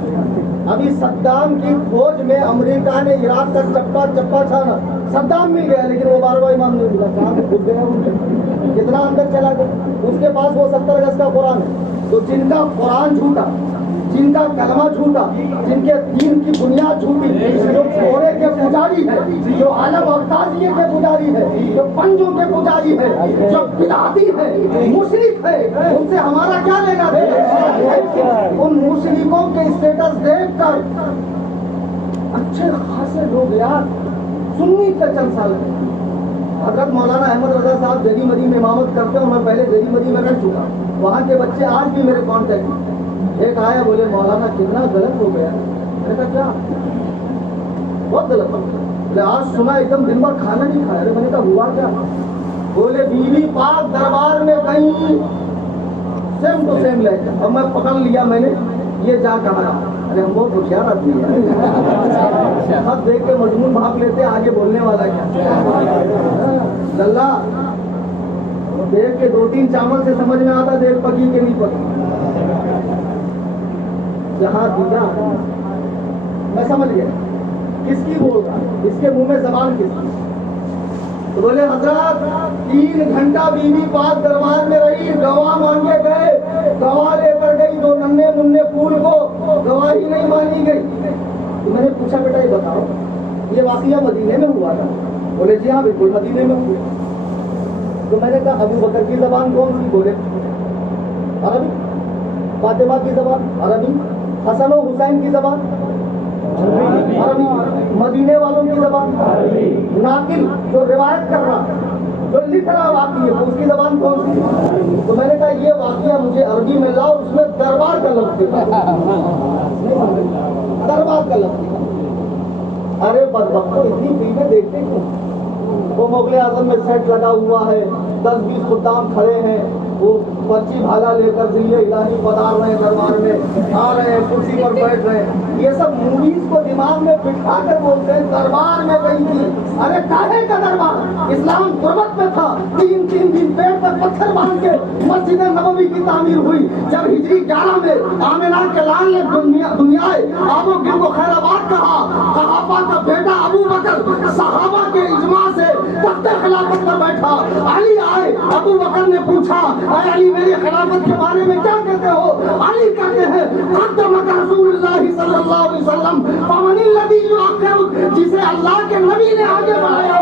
अभी सद्दाम की खोज में अमेरिका ने इराक का चप्पा चप्पा छाना, सद्दाम मिल गया लेकिन वो 12वां इमाम नहीं मिला। कहाँ से घुस गया उनके, कितना अंदर चला गया। उसके पास वो 70 गज का कुरान है। तो जिनका कुरान झूठा, जिनका कलमा झूठा, जिनके दीन की बुनियाद झूठी, जो घोड़े के पुजारी है, जो आलम और ताजिए के पुजारी है, जो पंजों के पुजारी है, जो बिलादी है, मुशरिक है, उनसे हमारा क्या लेना देना? उन मुशरिकों के स्टेटस देखकर अच्छे खासे लोग यार सुन्नी के चंद साल में हजरत मौलाना अहमद रजा साहब जरी मदी में इमामत करते हैं। मैं पहले जरी मदी में रह चुका, वहाँ के बच्चे आज भी मेरे कांटेक्ट में। एक आया बोले मौलाना कितना गलत हो गया। मैंने कहा क्या? बहुत गलत हो गया। बोले आज सुना एकदम दिन भर खाना नहीं खाया। मैंने कहा हुआ क्या? बोले बीवी पाक दरबार में कहीं सेम टू सेम ले गया। और मैं पकड़ लिया, मैंने ये जा कहा। अरे हम बहुत होशियार आदमी है, अब देख के मजमून भाग लेते आगे बोलने वाला क्या। लल्ला देख के 2-3 चावल से समझ में आता देख पकी के नहीं पकी। जहाँ दिया मैं समझ गया किसकी बोल रहा, इसके मुंह में जबान किसकी। तो बोले हजरत 3 घंटा बीवी पाक दरबार में रही, गवाह मांगे गए, गवाह लेकर गई 2 नन्हे मुन्ने फूल को, गवाही नहीं मानी गई। तो मैंने पूछा बेटा ये बताओ ये वाक़या मदीने में हुआ था? बोले जी हाँ बिल्कुल मदीने में हुआ। तो मैंने कहा अबू बकर की जबान कौन सी? बोले अरबी। फातिमा की जबान अरबी। हसन और हुसैन की जबान अरबी। मदीने वालों की जबान नाकिल, जो रिवायत कर रहा, जो लिख रहा वाक़या, उसकी जबान कौन सी? तो मैंने कहा ये वाक़या मुझे अरबी में लाओ, उसमें दरबार का लफ्ज़ दिखा। दरबार का लफ्ज़ दिखा। अरे बदबख्तो इतनी फिल्में देखते क्यों? वो मुग़ल आज़म में सेट लगा हुआ है, 10-20 खुद्दाम खड़े हैं, वो पर्ची भाला लेकर दिल्ली इलाही पधार रहे हैं, दरबार में आ रहे हैं, कुर्सी पर बैठ रहे हैं। ये सब मूवीज को दिमाग में बिठा कर बोलते हैं दरबार में गई थी। अरे काहे का दरबार? इस्लाम गुर्बत में था। 3 दिन पेड़ पर पत्थर बांध के मस्जिद नबवी की तामीर हुई। जब हिजरी 11 में आमिना के लाल ने दुनियाए आबो गिर को खैराबाद कहा, सहाबा का बेटा अबू बकर सहाबा के इजमा से तख्ते खिलाफत पर बैठा। अली आए, अबू बकर ने पूछा अरे अली मेरे खिलाफत के बारे में क्या कहते हो? अली कहते हैं क़द्दमक रसूलुल्लाह सल्लल्लाहु अलैहि वसल्लम फमनिल लज़ी युअख्खिरुक, जिसे अल्लाह के नबी ने आगे बढ़ाया।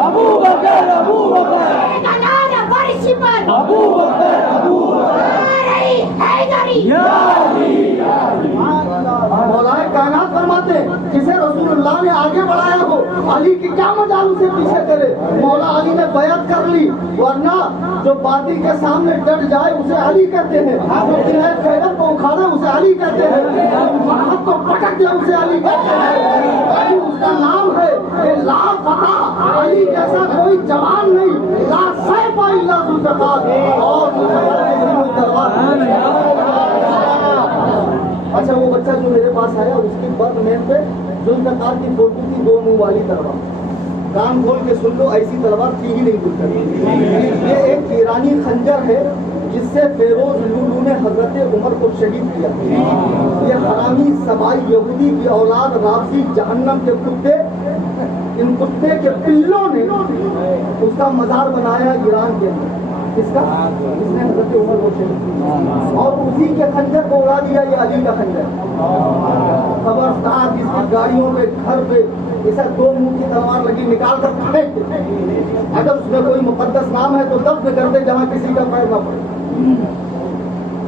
अबू बकर अबू बकर नारा फरिश पर अबू बकर अबू बकर हैदरी या अली मौलाए कायनात फरमाते जिसे रसूलुल्लाह ने आगे बढ़ाया हो, अली की क्या मजाल उसे पीछे करे। मौला अली ने बैत कर ली, वरना जो बाती के सामने डट जाए उसे अली कहते हैं, जो किले खैबर को उखाड़े उसे अली कहते हैं, मोहम्मद को पटक दे उसे अली कहते हैं। अली उसका नाम है, ये ला फता अली जैसा कोई जवान नहीं, ला सैफ इल्ला ज़ुल्फ़िकार अच्छा वो बच्चा जो मेरे पास आया उसकी बर्थ नेम पे ज़ुल्फ़िकार की फोटो थी, 2 मुंह वाली तलवार। कान खोल के सुन लो, ऐसी तलवार थी ही नहीं ज़ुल्फ़िकार। ये एक ईरानी खंजर है जिससे फेरोज लुलू ने हजरत उमर को शहीद किया। ये हरामी सबाई यहूदी की औलाद राफी जहन्नम के कुत्ते, इन कुत्ते के पिल्लों ने उसका मजार बनाया ईरान के अंदर। किसका? इसने हजरत उमर को शहीद किया और उसी के खंजर को उड़ा दिया। ये अली का खंजर। खबरदार जिसकी गाड़ियों पे, घर पे اسے 2 मुंह की तलवार लगी निकाल कर फेंक दे। अगर उसमें कोई मुकद्दस नाम है तो दफ्न कर दे जहाँ किसी का पैर न पड़े।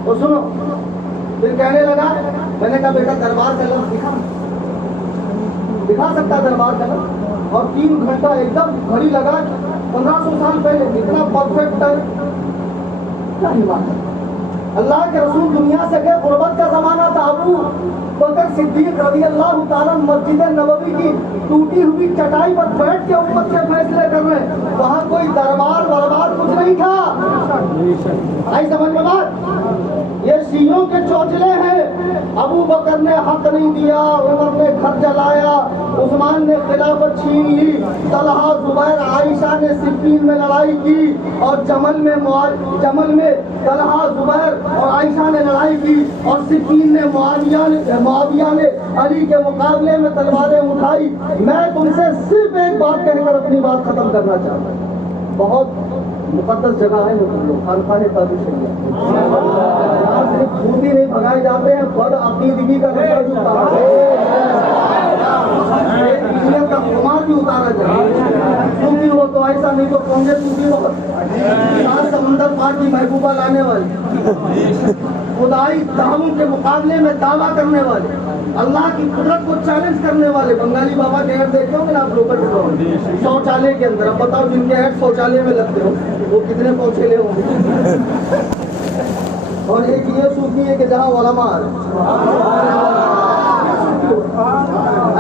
तो सुनो, फिर कहने लगा, मैंने कहा बेटा दरबार का लफ्ज़ दिखा सकता दरबार का लफ्ज़? और 3 घंटा एकदम घड़ी लगा 1500 साल पहले, इतना परफेक्ट है, क्या ही बात है। अल्लाह के रसूल दुनिया से गए, गुर्बत का जमाना था। अबू बकर सिद्दीक रज़ी अल्लाह ताला मस्जिद नबवी की टूटी हुई चटाई पर बैठ के उम्मत के फैसले कर रहे हैं। वहाँ कोई दरबार वरबार कुछ नहीं था। आई समझ में बात? ये शियों के चौचले हैं। अबू बकर ने हक नहीं दिया, उमर ने घर जलाया, उस्मान ने खिलाफत छीन ली, तलहा जुबैर आयशा ने सिफ़ीन में लड़ाई की, और जमल में तलहा जुबैर और आयशा ने लड़ाई की, और सिफ़ीन ने मुआविया ने अली के मुकाबले में तलवारें उठाई। मैं तुमसे सिर्फ एक बात कहकर अपनी बात खत्म करना चाहता हूँ। बहुत मुकद्दस जगह है खानखाने ताजुशरिया, यहाँ सिर्फ सूफी नहीं भगाए जाते हैं, बद अकीदगी का नशा भी उतारा जाए, का कुमार भी उतारा जाए। सूफी हो तो ऐसा, नहीं तो कौन सूफी हो? समंदर पार्टी महबूबा लाने वाले, खुदाई ताउन के मुकाबले में दावा करने वाले, अल्लाह की कुदरत को चैलेंज करने वाले। बंगाली बाबा के ऐड देखे होंगे ना आप लोग शौचालय के अंदर। अब बताओ जिनके ऐड शौचालय में लगते हो वो कितने पहुंचेले होंगे। और एक ये सूफी है कि जहाँ वलमा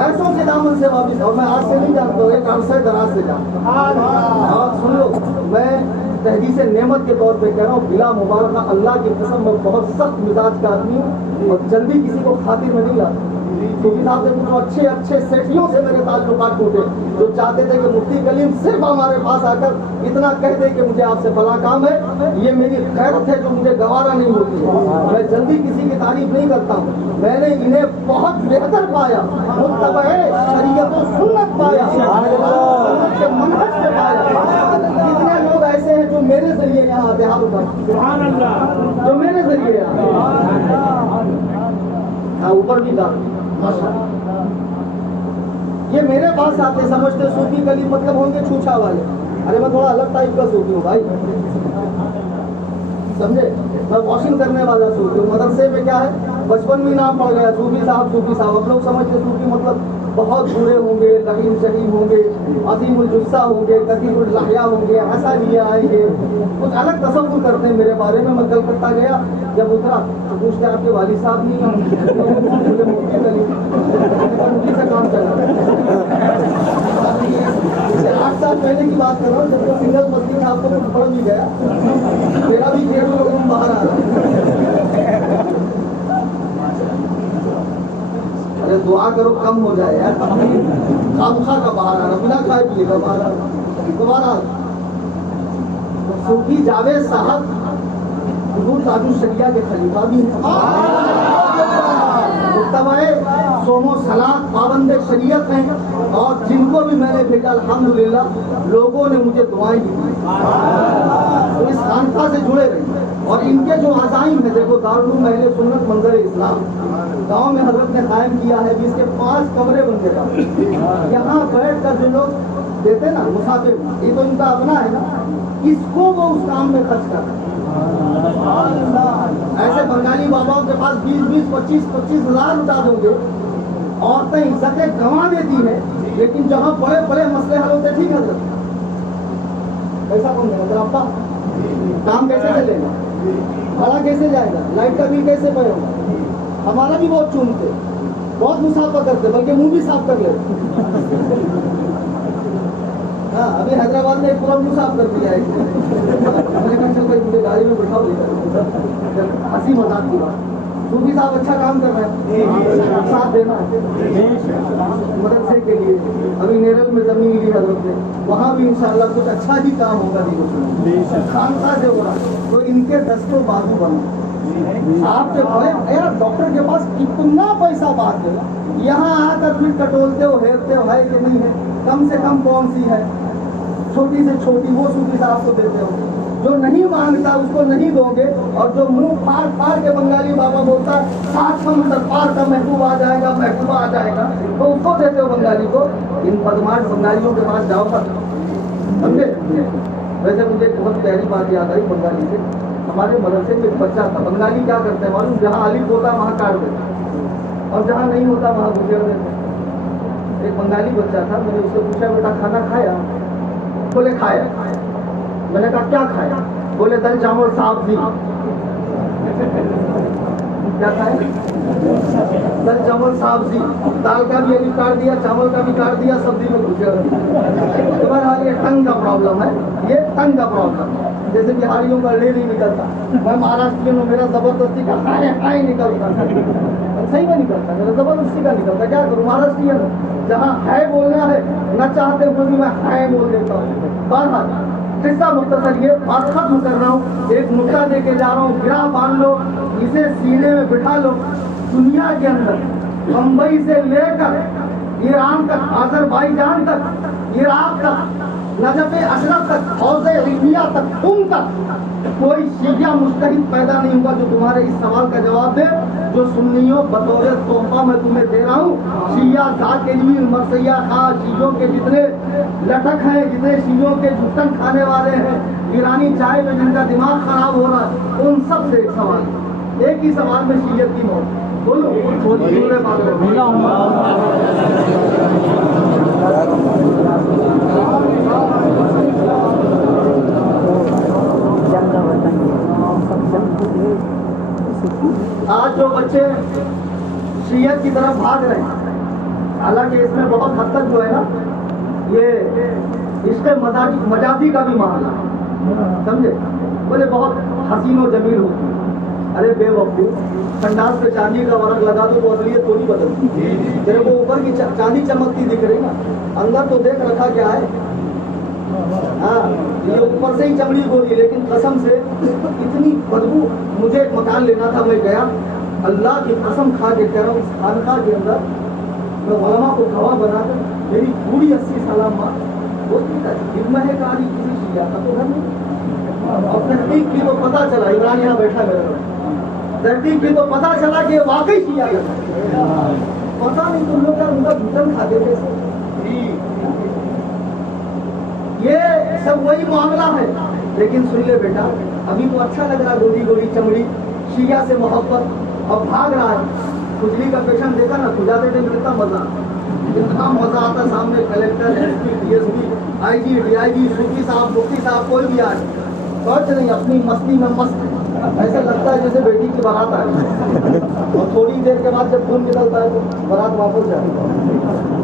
ऐसों के दामन से वापिस, और मैं आज से नहीं जानता हूँ, एक अरसे दराज से जानता हूँ। सुन लो, मैं तहदीस नेमत के तौर पे कह रहा हूँ, बिला मुबारक अल्लाह की कसम मैं बहुत सख्त मिजाज का आदमी हूँ और जल्दी किसी को खातिर में नहीं लाता। क्योंकि साहब ने कुछ अच्छे सेठियों से मेरे ताल्लुकात टूटे, जो चाहते थे कि मुफ्ती कलीम सिर्फ हमारे पास आकर इतना कह दे कि मुझे आपसे बड़ा काम है, ये मेरी खैरत है जो मुझे गवारा नहीं होती है। मैं जल्दी किसी की तारीफ नहीं करता हूँ। मैंने इन्हें बहुत बेहतर पाया, मुत्तबए शरीयत व सुन्नत पाया, सुन्नत के मनहज पे पाया। कितने लोग ऐसे हैं जो मेरे जरिए यहाँ आते हैं, जो मेरे जरिए ऊपर भी गा ये मेरे पास आते, समझते सूफी कली मतलब होंगे छूछा वाले। अरे मैं थोड़ा अलग टाइप का सूफी हूँ भाई, समझे? मैं वॉशिंग करने वाला सूफी हूँ। मदरसे में क्या है, बचपन में नाम पड़ गया सूफी साहब, सूफी साहब। अब लोग समझते सूफी मतलब बहुत बूढ़े होंगे, रहीम शहीम होंगे, अजीमुल जुस्सा होंगे, कतीमुल लहया होंगे, ऐसा लिए आएंगे, कुछ अलग तसव्वुर करते हैं मेरे बारे में। मैं कलकत्ता गया, जब उतरा तो पूछते आपके वालिद साहब नहीं हैं? मुफ्ती से काम चला। 8 साल पहले की बात कर रहा हूँ, जब तो सिंगल मस्जिद था, आपको कुछ पड़ भी गया, मेरा भी खेल लोग बाहर आ रहा। अरे दुआ करो कम हो जाए यार, खामखा का बाहर आ रहा, बिना खाए पिए का बाहर आ रहा। दोबारा सूफी जावेद साहब हुजूर ताजुशरिया के खलीफा भी हैं, मुत्तबए सोमो सलात पाबंद शरीयत हैं, और जिनको भी मैंने भेजा अल्हम्दुलिल्लाह लोगों ने मुझे दुआएं दी। तो इस खानका से जुड़े रहे। और इनके जो अज़ाइम है, देखो दारुल अहले सुन्नत मंजर इस्लाम गांव में हजरत ने कायम किया है, जिसके 5 कमरे बन गए। यहाँ बैठ कर जो लोग देते ना मुसाफिर, ये तो इनका अपना है ना, इसको वो उस काम में खर्च कर। ऐसे बंगाली बाबाओं के पास 20-20, 25-25 हज़ार लुटा दोगे, औरतें इज्जतें गंवा देती है, लेकिन जहाँ बड़े बड़े मसले हल होते, ठीक है पैसा कौन देगा? आपका काम कैसे चलेगा, भाड़ा कैसे जाएगा, लाइट का बिल कैसे पे होगा? हमारा भी बहुत चूमते, बहुत मुसाफा करते, बल्कि मुंह भी साफ कर लेते। हाँ, अभी हैदराबाद में पूरा मुंह साफ कर दिया है। मैंने कहा चल भाई मुझे गाड़ी में बिठाओ, लेकर हंसी मजाक की बात। सूफी साहब अच्छा काम कर रहे हैं, साथ देना मदरसे के लिए। अभी नेरल में जमीन ली हजरत ने, वहाँ भी इंशाल्लाह कुछ अच्छा ही काम होगा। खानसा से हो रहा, तो इनके दस्तों बाजू बना। आपके बड़े यार डॉक्टर के पास कितना पैसा बात है, यहाँ आकर फिर कटोलते हो, हेरते हो, है कि नहीं है, कम से कम कौन सी है, छोटी से छोटी वो सूफी साहब को देते हो। जो नहीं मांगता उसको नहीं दोगे, और जो मुंह फाड़ फाड़ के बंगाली बाबा बोलता है 7 समुंदर पार का महबूब आ जाएगा, महबूबा आ जाएगा, तो उसको देते हो बंगाली को। इन बदमाश बंगालियों के पास जाओ मत, समझे। वैसे मुझे बहुत प्यारी बात याद आई बंगाली से। हमारे मदरसे में एक बच्चा था, बंगाली क्या करते हैं मालूम, जहाँ अलिफ होता है वहाँ काट देते और जहाँ नहीं होता वहाँ घुसेड़ देते। एक बंगाली बच्चा था, मैंने उससे पूछा बेटा खाना खाया? बोले खाया। मैंने कहा क्या खाया? बोले दाल चावल सब्जी। क्या खाया? दाल चावल सब्जी। दाल का भी अभी काट दिया, चावल का भी काट दिया, सब्जी में घुसेड़ दिया। तुम्हारा ये टंग का प्रॉब्लम है, ये टंग का प्रॉब्लम है। जैसे बिहारियों का ले नहीं निकलता, मैं महाराष्ट्रियन हूँ, मेरा जबरदस्ती का हाय निकलता, सही में निकलता, मेरा जबरदस्ती का निकलता। क्या करूँ, महाराष्ट्रियन हूँ, जहाँ है बोलना है न चाहते हुए भी मैं हाय बोल देता हूँ। बहरहाल किस्सा मुख्तसर ये बात खत्म कर रहा हूँ, एक नुक्ता दे के जा रहा हूँ, गिरा बांध लो, इसे सीने में बिठा लो। दुनिया के अंदर बम्बई से लेकर ईरान तक, आज़रबाईजान तक, इराक तक, नजफ़ अशरफ तक, हौज़े इल्मिया तक, तुम तक कोई शिया मुस्तहिद पैदा नहीं होगा जो तुम्हारे इस सवाल का जवाब दे जो सुन्नियों बतौर तोहफा मैं तुम्हें दे रहा हूँ। शिया ज़ाकिरीन, मरसिया खां, शियों के जितने लटक हैं, जितने शियों के जुटन खाने वाले हैं, ईरानी चाय में जिनका दिमाग खराब हो रहा है, उन सब से एक सवाल, एक ही सवाल में शियत की मौत। बोलो आज जो बच्चे शियत की तरफ भाग रहे हैं, हालांकि इसमें बहुत हद तक जो है ना ये इसके मजाजी का भी मामला है, समझे। बोले बहुत हसीनो जमील होती है। अरे बेवकूफ, संडास पे चांदी का वर्क लगा दो तो असलियत थोड़ी बदलती। तेरे को ऊपर की चांदी चमकती दिख रही ना, अंदर तो देख रखा क्या है। हाँ, ये ऊपर से ही चमड़ी गोली, लेकिन कसम से इतनी बदबू। मुझे एक मकान लेना था, मैं गया, अल्लाह की कसम खा के कह रहा हूँ, इस खानका के अंदर मैं उलमा को गवाह बनाकर मेरी पूरी 80 साल माँ है कारी किसी शिया का तो घर नहीं। और तहकीक की तो पता चला, इमरान यहाँ बैठा मेरे, तहकीक की तो पता चला कि वाकई शिया का। पता नहीं तुम लोग क्या उनका भूषण खाते थे। ये सब वही मामला है। लेकिन सुन ले बेटा, अभी तो अच्छा लग रहा, गोली गोली चमड़ी, शिया से मोहब्बत, और भाग रहा है। खुजली का पेशेंट देखा ना, खुजाते टाइम कितना मजा, इतना मजा आता। सामने collector, SP, DSP, IG, DIG, सूफी साहब, मुफ्ती साहब, कोई भी आए, सोच नहीं अपनी मस्ती में मस्त, ऐसा लगता है जैसे बेटी की बारात आ रही। और थोड़ी देर के बाद जब खून निकलता है तो बारात वापस जाती।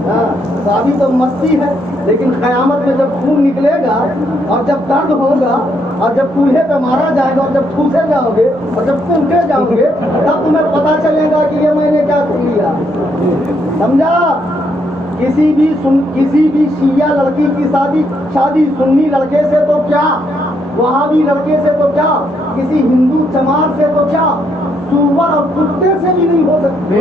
हाँ, तो अभी तो मस्ती है, लेकिन क़यामत में जब खून निकलेगा और जब दर्द होगा और जब चूल्हे पे मारा जाएगा और जब ठूसे जाओगे और जब कूटे जाओगे, तब तुम्हें पता चलेगा कि ये मैंने क्या किया। समझा। किसी भी शिया लड़की की शादी सुन्नी लड़के से तो क्या, वहाबी लड़के से तो क्या, किसी हिंदू चमार से तो क्या, सुअर और कुत्ते से भी नहीं हो सकती।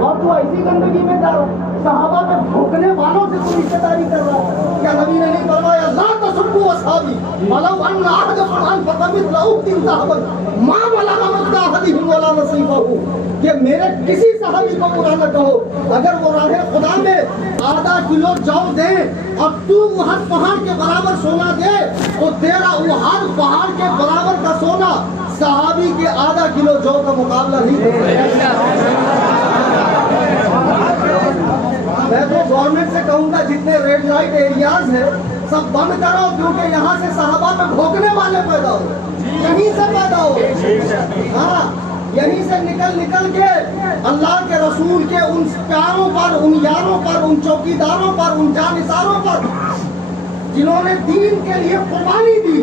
और तो ऐसी गंदगी में जा रहा, सहाबा में भोंकने वालों से तो रिश्तेदारी कर रहा है। क्या नबी ने नहीं फरमाया ला तसब्बु असहाबी वलौ अन्ना अहदकुम फकमित लहु तीन साहबन मा बलगा मद्दा अहदिहिम वला नसीबहु, कि मेरे किसी सहाबी को बुरा न कहो, अगर वो राहे खुदा में आधा किलो जौ दे और तू वहां पहाड़ के बराबर सोना दे तो तेरा वहां पहाड़ के बराबर का सोना सहाबी के आधा किलो जौ का मुकाबला नहीं करेगा। मैं तो गवर्नमेंट से कहूंगा जितने रेड लाइट एरियाज है सब बंद करो, क्योंकि यहाँ से सहाबा में भोंकने वाले पैदा हो, यहीं से पैदा हो। हाँ, यहीं से निकल के अल्लाह के रसूल के उन प्यारों पर, उन यारों पर, उन चौकीदारों पर, उन जानिसारों पर जिन्होंने दीन के लिए कुर्बानी दी।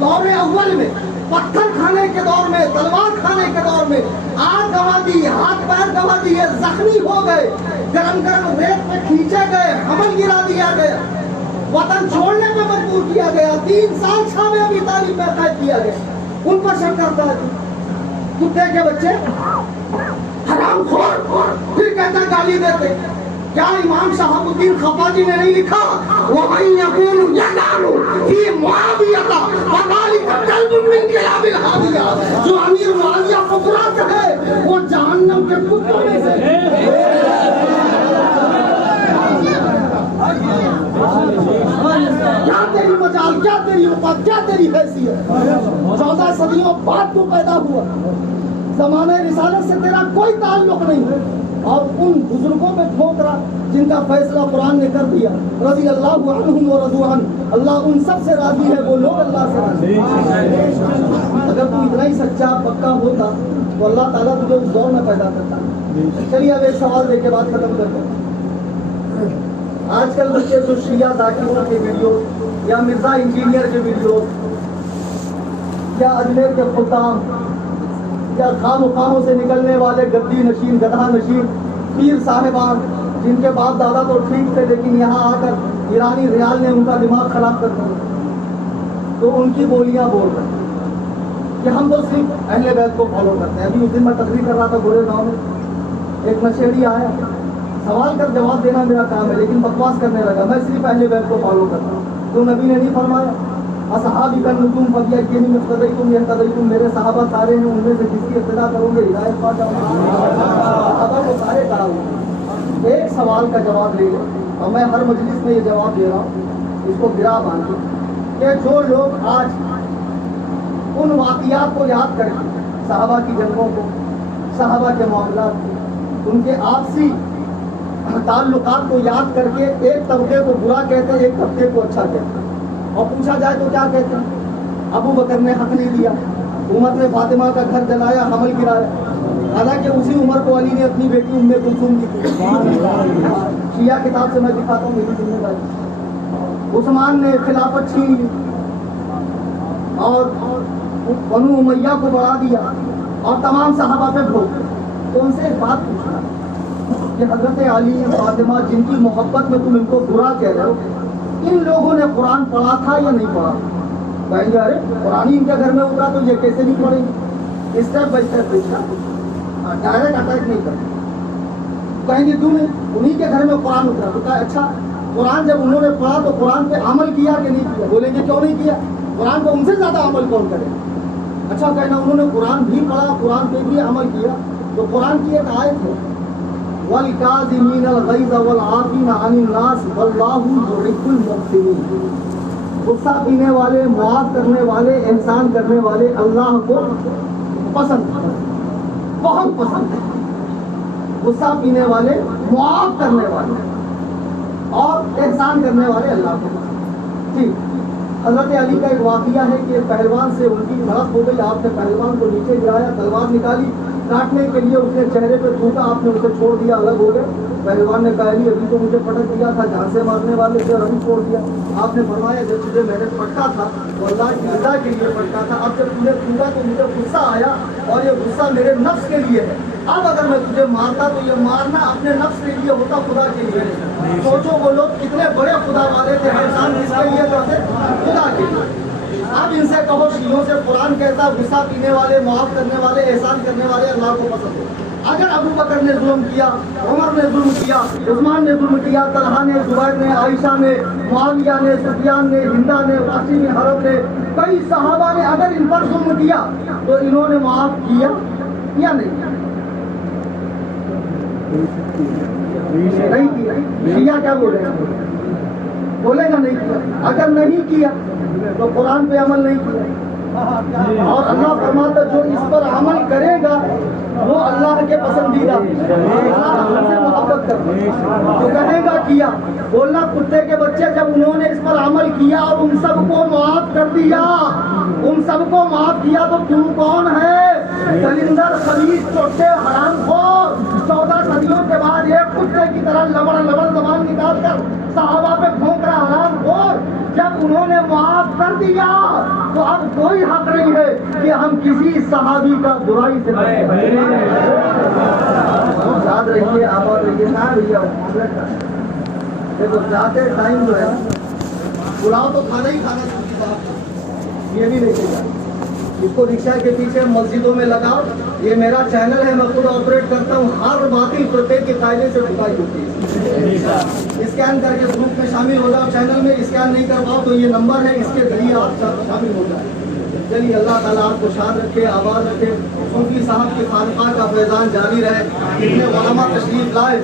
दौर अव्वल में पत्थर खाने के दौर में, तलवार खाने के दौर में आग गंवा दी, हाथ पैर गंवा दिए, जख्मी हो गए, गरम गरम रेत पे खींचे गए, हमल गिरा दिया गया, वतन छोड़ने पे मजबूर किया गया, 3 साल शाम अबी तालिब में कैद किया गया। उन पर शक करता है कुत्ते के बच्चे, हरामखोर, फिर कहता गाली देते। کیا امام شہاب الدین خفاجی نے نہیں لکھا وَمَن يَقُولُ يَدَعُ فِي مُعَاوِيَةَ فَذَلِكَ كَلْبٌ مِّن كِلَابِ الْحَاوِيَةِ؟ جو امیر معاویہ فقراء ہے وہ جہنم کے کتوں میں سے کیا تیری مجال، کیا تیری اوقات، کیا تیری حیثیت؟ 14 صدیوں بعد تو پیدا ہوا، زمانہ رسالت سے تیرا کوئی تعلق نہیں ہے، اور ان بزرگوں پہ ٹھوکرا جن کا فیصلہ قرآن نے کر دیا، رضی اللہ عنہم و رضوا عنہ، اللہ ان سب سے راضی ہے، وہ لوگ اللہ سے راضی ہیں۔ اگر تو اتنا ہی سچا پکا ہوتا تو اللہ تعالیٰ تجھے اس دور میں پیدا کرتا۔ چلیے اب ایک سوال دے کے بعد ختم کرتے ہیں۔ آج کل بچے جو شیعہ ذاکروں کے ویڈیو یا مرزا انجینئر کے ویڈیو یا اجمیر کے خدام یا خام و خاموں سے نکلنے والے گدی نشین گدھا نشین پیر صاحبان جن کے باپ دادا تو ٹھیک تھے لیکن یہاں آ کر ایرانی ریال نے ان کا دماغ خراب کر دیا، تو ان کی بولیاں بول رہے ہیں کہ ہم تو صرف اہل بیت کو فالو کرتے ہیں۔ ابھی اس دن میں تقریر کر رہا تھا گورے گاؤں میں، ایک نشیڑی آیا، سوال کر جواب دینا میرا کام ہے لیکن بکواس کرنے لگا، میں صرف اہل بیت کو فالو کرتا ہوں۔ تو نبی نے نہیں فرمایا اصحابی کا نجوم فبیعہم اقتدیتم یہتدیتم، میرے صحابہ سارے ہیں، ان میں سے جس کی ابتدا کرو گے ہدایت پا جاؤ گے۔ صحابہ کو سارے کہا ہوا۔ ایک سوال کا جواب لے لیں، اور میں ہر مجلس میں یہ جواب دے رہا ہوں، اس کو گرا باندھیں کہ جو لوگ آج ان واقعات کو یاد کریں، صحابہ کی جنگوں کو، صحابہ کے معاملات کو، ان کے آپسی تعلقات کو یاد کر کے ایک طبقے کو برا کہتے ہیں، ایک طبقے کو اچھا کہتے ہیں، اور پوچھا جائے تو کیا کہتے ہیں؟ ابو بکر نے حق نہیں دیا، عمر نے فاطمہ کا گھر جلایا، حمل گرایا، حالانکہ اسی عمر کو علی نے اپنی بیٹی ام کلثوم کی تھی۔ شیعہ کتاب سے میں دکھاتا ہوں میری ذمہ داری۔ عثمان نے خلافت چھین لی اور بنو امیہ کو بڑھا دیا اور تمام صحابہ پہ بھوک۔ تو ان سے ایک بات پوچھنا کہ حضرت علی فاطمہ جن کی محبت میں تم ان کو برا کہہ رہے ہو، ان لوگوں نے قرآن پڑھا تھا یا نہیں پڑھا؟ کہیں گے ارے قرآن ہی ان کے گھر میں اترا تو یہ کیسے نہیں پڑھیں گے؟ Step by step direct attack نہیں کرتے۔ کہیں گے کیوں نہیں؟ انہیں کے گھر میں قرآن اترا، تو کہا اچھا قرآن جب انہوں نے پڑھا تو قرآن پہ عمل کیا کہ نہیں کیا؟ بولیں گے کیوں نہیں کیا؟ قرآن پہ ان سے زیادہ عمل کون کرے؟ اچھا کہنا انہوں نے قرآن بھی پڑھا، قرآن پہ بھی عمل کیا، تو قرآن کی ایک آیت ہے وَالْكَاظِمِينَ الْغَيْظَ وَالْعَافِينَ عَنِ النَّاسِ وَاللَّهُ يُحِبُّ الْمُحْسِنِينَ، غصہ پینے والے، معاف کرنے والے، احسان کرنے والے اللہ کو پسند ہے، بہت پسند ہے۔ غصہ پینے والے، معاف کرنے والے اور احسان کرنے والے اللہ کو پسند۔ ٹھیک، حضرت علی کا ایک واقعہ ہے کہ پہلوان سے ان کی بحث ہو گئی، آپ نے پہلوان کو نیچے گرایا، تلوار نکالی، کاٹنے کے لیے اس نے چہرے پہ تھوکا، آپ نے اسے چھوڑ دیا، الگ ہو گئے۔ پہلوان نے کہا علی ابھی تو مجھے پٹک دیا تھا، جان سے مارنے والے سے، ابھی چھوڑ دیا۔ آپ نے فرمایا جب تجھے میں نے پٹکا تھا تو اللہ کی رضا کے لیے پٹکا تھا، اب جب تجھے تھوکا تو مجھے غصہ آیا اور یہ غصہ میرے نفس کے لیے ہے، اب اگر میں تجھے مارتا تو یہ مارنا اپنے نفس کے لیے ہوتا، خدا کے لیے نہیں۔ سوچو وہ لوگ کتنے بڑے خدا والے تھے، احسان کس کے لیے کرتے؟ خدا کے لیے۔ اب ان سے کہو شیعوں سے قرآن کہتا غصہ پینے والے، معاف کرنے والے، احسان کرنے والے اللہ کو پسند ہے۔ اگر ابو بکر نے ظلم کیا، عمر نے ظلم کیا، عثمان نے ظلم کیا، طلحہ نے، زبیر نے، عائشہ نے، معاویہ نے، سفیان نے، ہندا نے، واسی بن حرب نے، کئی صحابہ نے اگر ان پر ظلم کیا تو انہوں نے معاف کیا یا نہیں؟ نہیں کیا۔ شیعہ کیا بولے گا؟ بولے گا نہیں کیا۔ اگر نہیں کیا تو قرآن پہ عمل نہیں کیا، اور اللہ فرماتا جو اس پر عمل کرے گا وہ اللہ کے پسندیدہ، اللہ ہم سے محبت کرتا، تو کہے گا کیا۔ بولنا کتے کے بچے جب انہوں نے اس پر عمل کیا اور ان سب کو معاف کر دیا، ان سب کو معاف کیا، تو تو کون ہے؟ کلندر، خبیث، چوٹے، حرام خور، 14 صدیوں کے بعد ایک کتے کی طرح لبڑ زبان نکال کر صحابہ پہ پھونک رہا حرام خور۔ جب انہوں نے معاف کر دیا تو اب کوئی حق نہیں ہے کہ ہم کسی صحابی کا برائی سے یاد رہیے، آباد رہیے نا بھیا۔ دیکھو جاتے ٹائم جو ہے پلاؤ تو کھانا ہی کھانا چاہیے، یہ بھی لے کے جائے इसको रिक्शा के पीछे मस्जिदों में लगाओ। ये मेरा चैनल है, मैं खुद ऑपरेट करता हूँ। हर बातिल फतवे के कायदे से ठुकाई होती है। स्कैन करके ग्रुप में शामिल हो जाओ। चैनल में स्कैन नहीं कर पाओ तो ये नंबर है, इसके जरिए आप शामिल हो जाए। चलिए, अल्लाह ताला आपको शाद रखे, आबाद रखे। सूफी साहब की खानका का फैजान जारी रहे। जितने उलमा तशरीफ लाए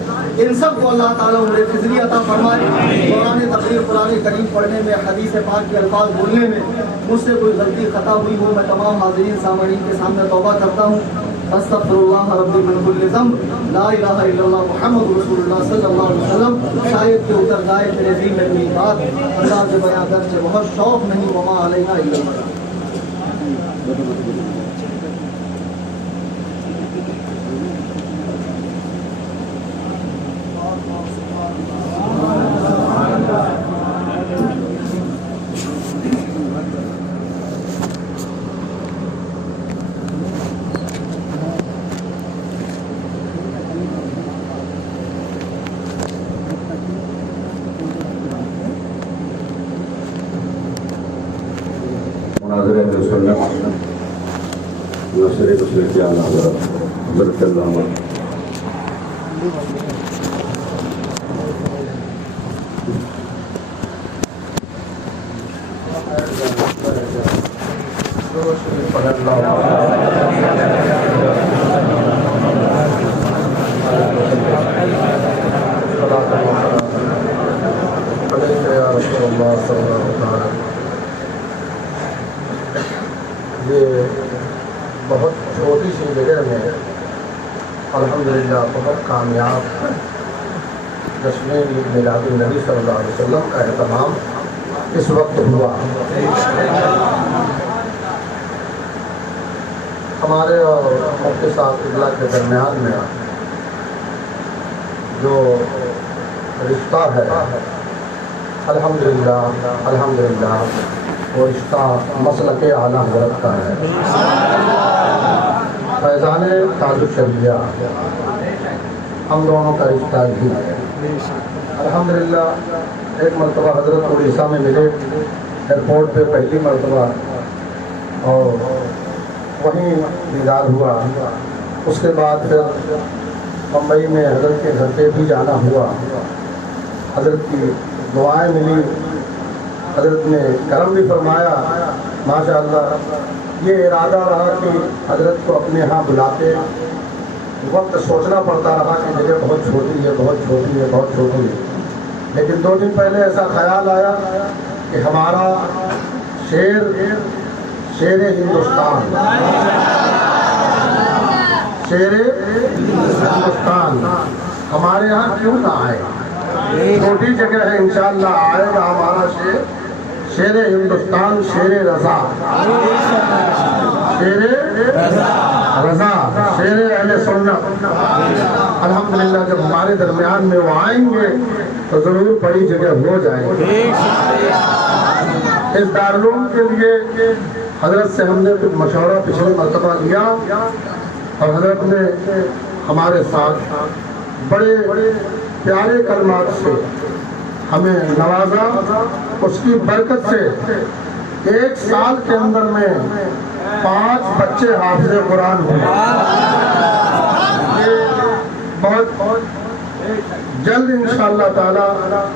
इन सब को अल्लाह ताला उम्र फिजरी अता फरमाए। दौरान तकरीर कुरान करीम पढ़ने में, हदीस पाक के अल्फाज बोलने में मुझसे कोई गलती खता हुई हो, मैं तमाम हाज़रीन सामईन के सामने तौबा करता हूँ। अस्तग़फिरुल्लाह रब्बी मिन कुल्लि ज़ंब, ला इलाहा इल्लल्लाह मुहम्मद रसूलुल्लाह सल्लल्लाहु अलैहि वसल्लम। शायद के उतर जाए मेरे दिल में कोई बात, अल्लाह से बयां कर से बहुत शौक नहीं, वमा अलैना इल्ला अल बलाग। नशरे तशरीफ़ के आला हज़रत ये बहुत छोटी सी जगह में अल्हम्दुलिल्लाह बहुत कामयाब जश्न मिलाद नबी सल्लल्लाहु अलैहि वसल्लम का एहतमाम इस वक्त हुआ। हमारे और मुफ्ती साहब क़िबला के दरमियान में जो रिश्ता है अल्हम्दुलिल्लाह वो रिश्ता मसलके आला हज़रत का है। फैज़ान ताजुब शरिया हम दोनों का रिश्ता ही है। अल्हम्दुलिल्लाह एक मरतबा हज़रत उड़ीसा में मिले एयरपोर्ट पे पहली मरतबा, और वहीं दीदार हुआ। उसके बाद फिर मुंबई में हज़रत के घर पे भी जाना हुआ। हज़रत की दुआएं मिली, हज़रत ने करम भी फरमाया माशाअल्लाह। ये इरादा रहा कि हज़रत को अपने यहाँ बुलाते वक्त सोचना पड़ता रहा कि जगह बहुत छोटी है, बहुत छोटी है, बहुत छोटी है। लेकिन 2 दिन पहले ऐसा ख्याल आया कि हमारा शेर हिंदुस्तान, शेर हिंदुस्तान हमारे यहाँ क्यों ना आए। छोटी जगह है, इंशाअल्लाह आएगा हमारा शेर हिंदुस्तान, शेर रज़ा, शेर रज़ा, शेर अहले सुन्नत। अल्हम्दुलिल्लाह जब हमारे दरमियान में वो आएंगे तो ज़रूर बड़ी जगह हो जाएगी। इस दारुल के लिए हज़रत से हमने कुछ मशवरा पिछले मरतबा लिया, और हज़रत ने हमारे साथ बड़े प्यारे कलमात से हमें नवाजा। उसकी बरकत से 1 साल के अंदर में 5 बच्चे हाफिज़ कुरान हुए। बहुत जल्द इंशाअल्लाह ताला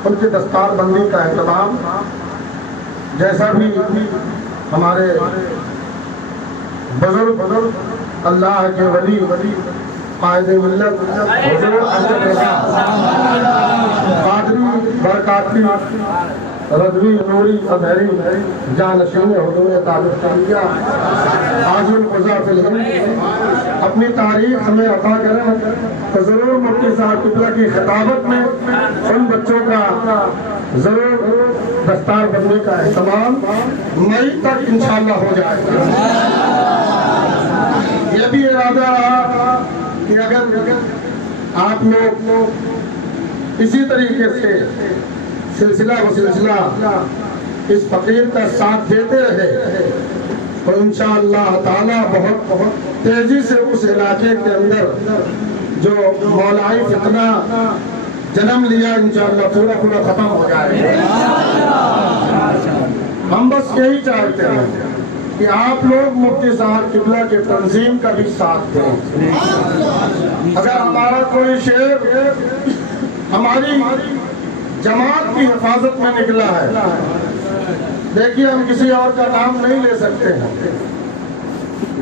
उनकी दस्तार बंदी का एहतमाम, जैसा भी हमारे बुजुर्ग अल्लाह के वली कायदे मिल्लत कादरी बरकाती रज़वी नूरी अज़हरी जानशीन हुज़ूर तालिब शरिया आजुल क़ुज़ा फिल हिंद अपनी तारीख हमें अता करें तो ज़रूर मुफ्ती साहब क़िबला की खिताबत में उन बच्चों का ज़रूर दस्तार बनने का एहतमाम मई तक इंशाअल्लाह हो जाएगा। यह भी इरादा रहा कि अगर आप लोग इसी तरीके से सिलसिला व सिलसिला इस फकीर का साथ देते रहे तो इंशाअल्लाह ताला बहुत तेजी से उस इलाके के अंदर जो मौलाई फितना जन्म लिया इंशाअल्लाह पूरा खत्म हो जाएगा। हम बस यही चाहते हैं کہ آپ لوگ مفتی صاحب قبلہ کے تنظیم کا بھی ساتھ دیں. اگر ہمارا کوئی شعر ہماری جماعت کی حفاظت میں نکلا ہے، دیکھیے ہم کسی اور کا نام نہیں لے سکتے ہیں.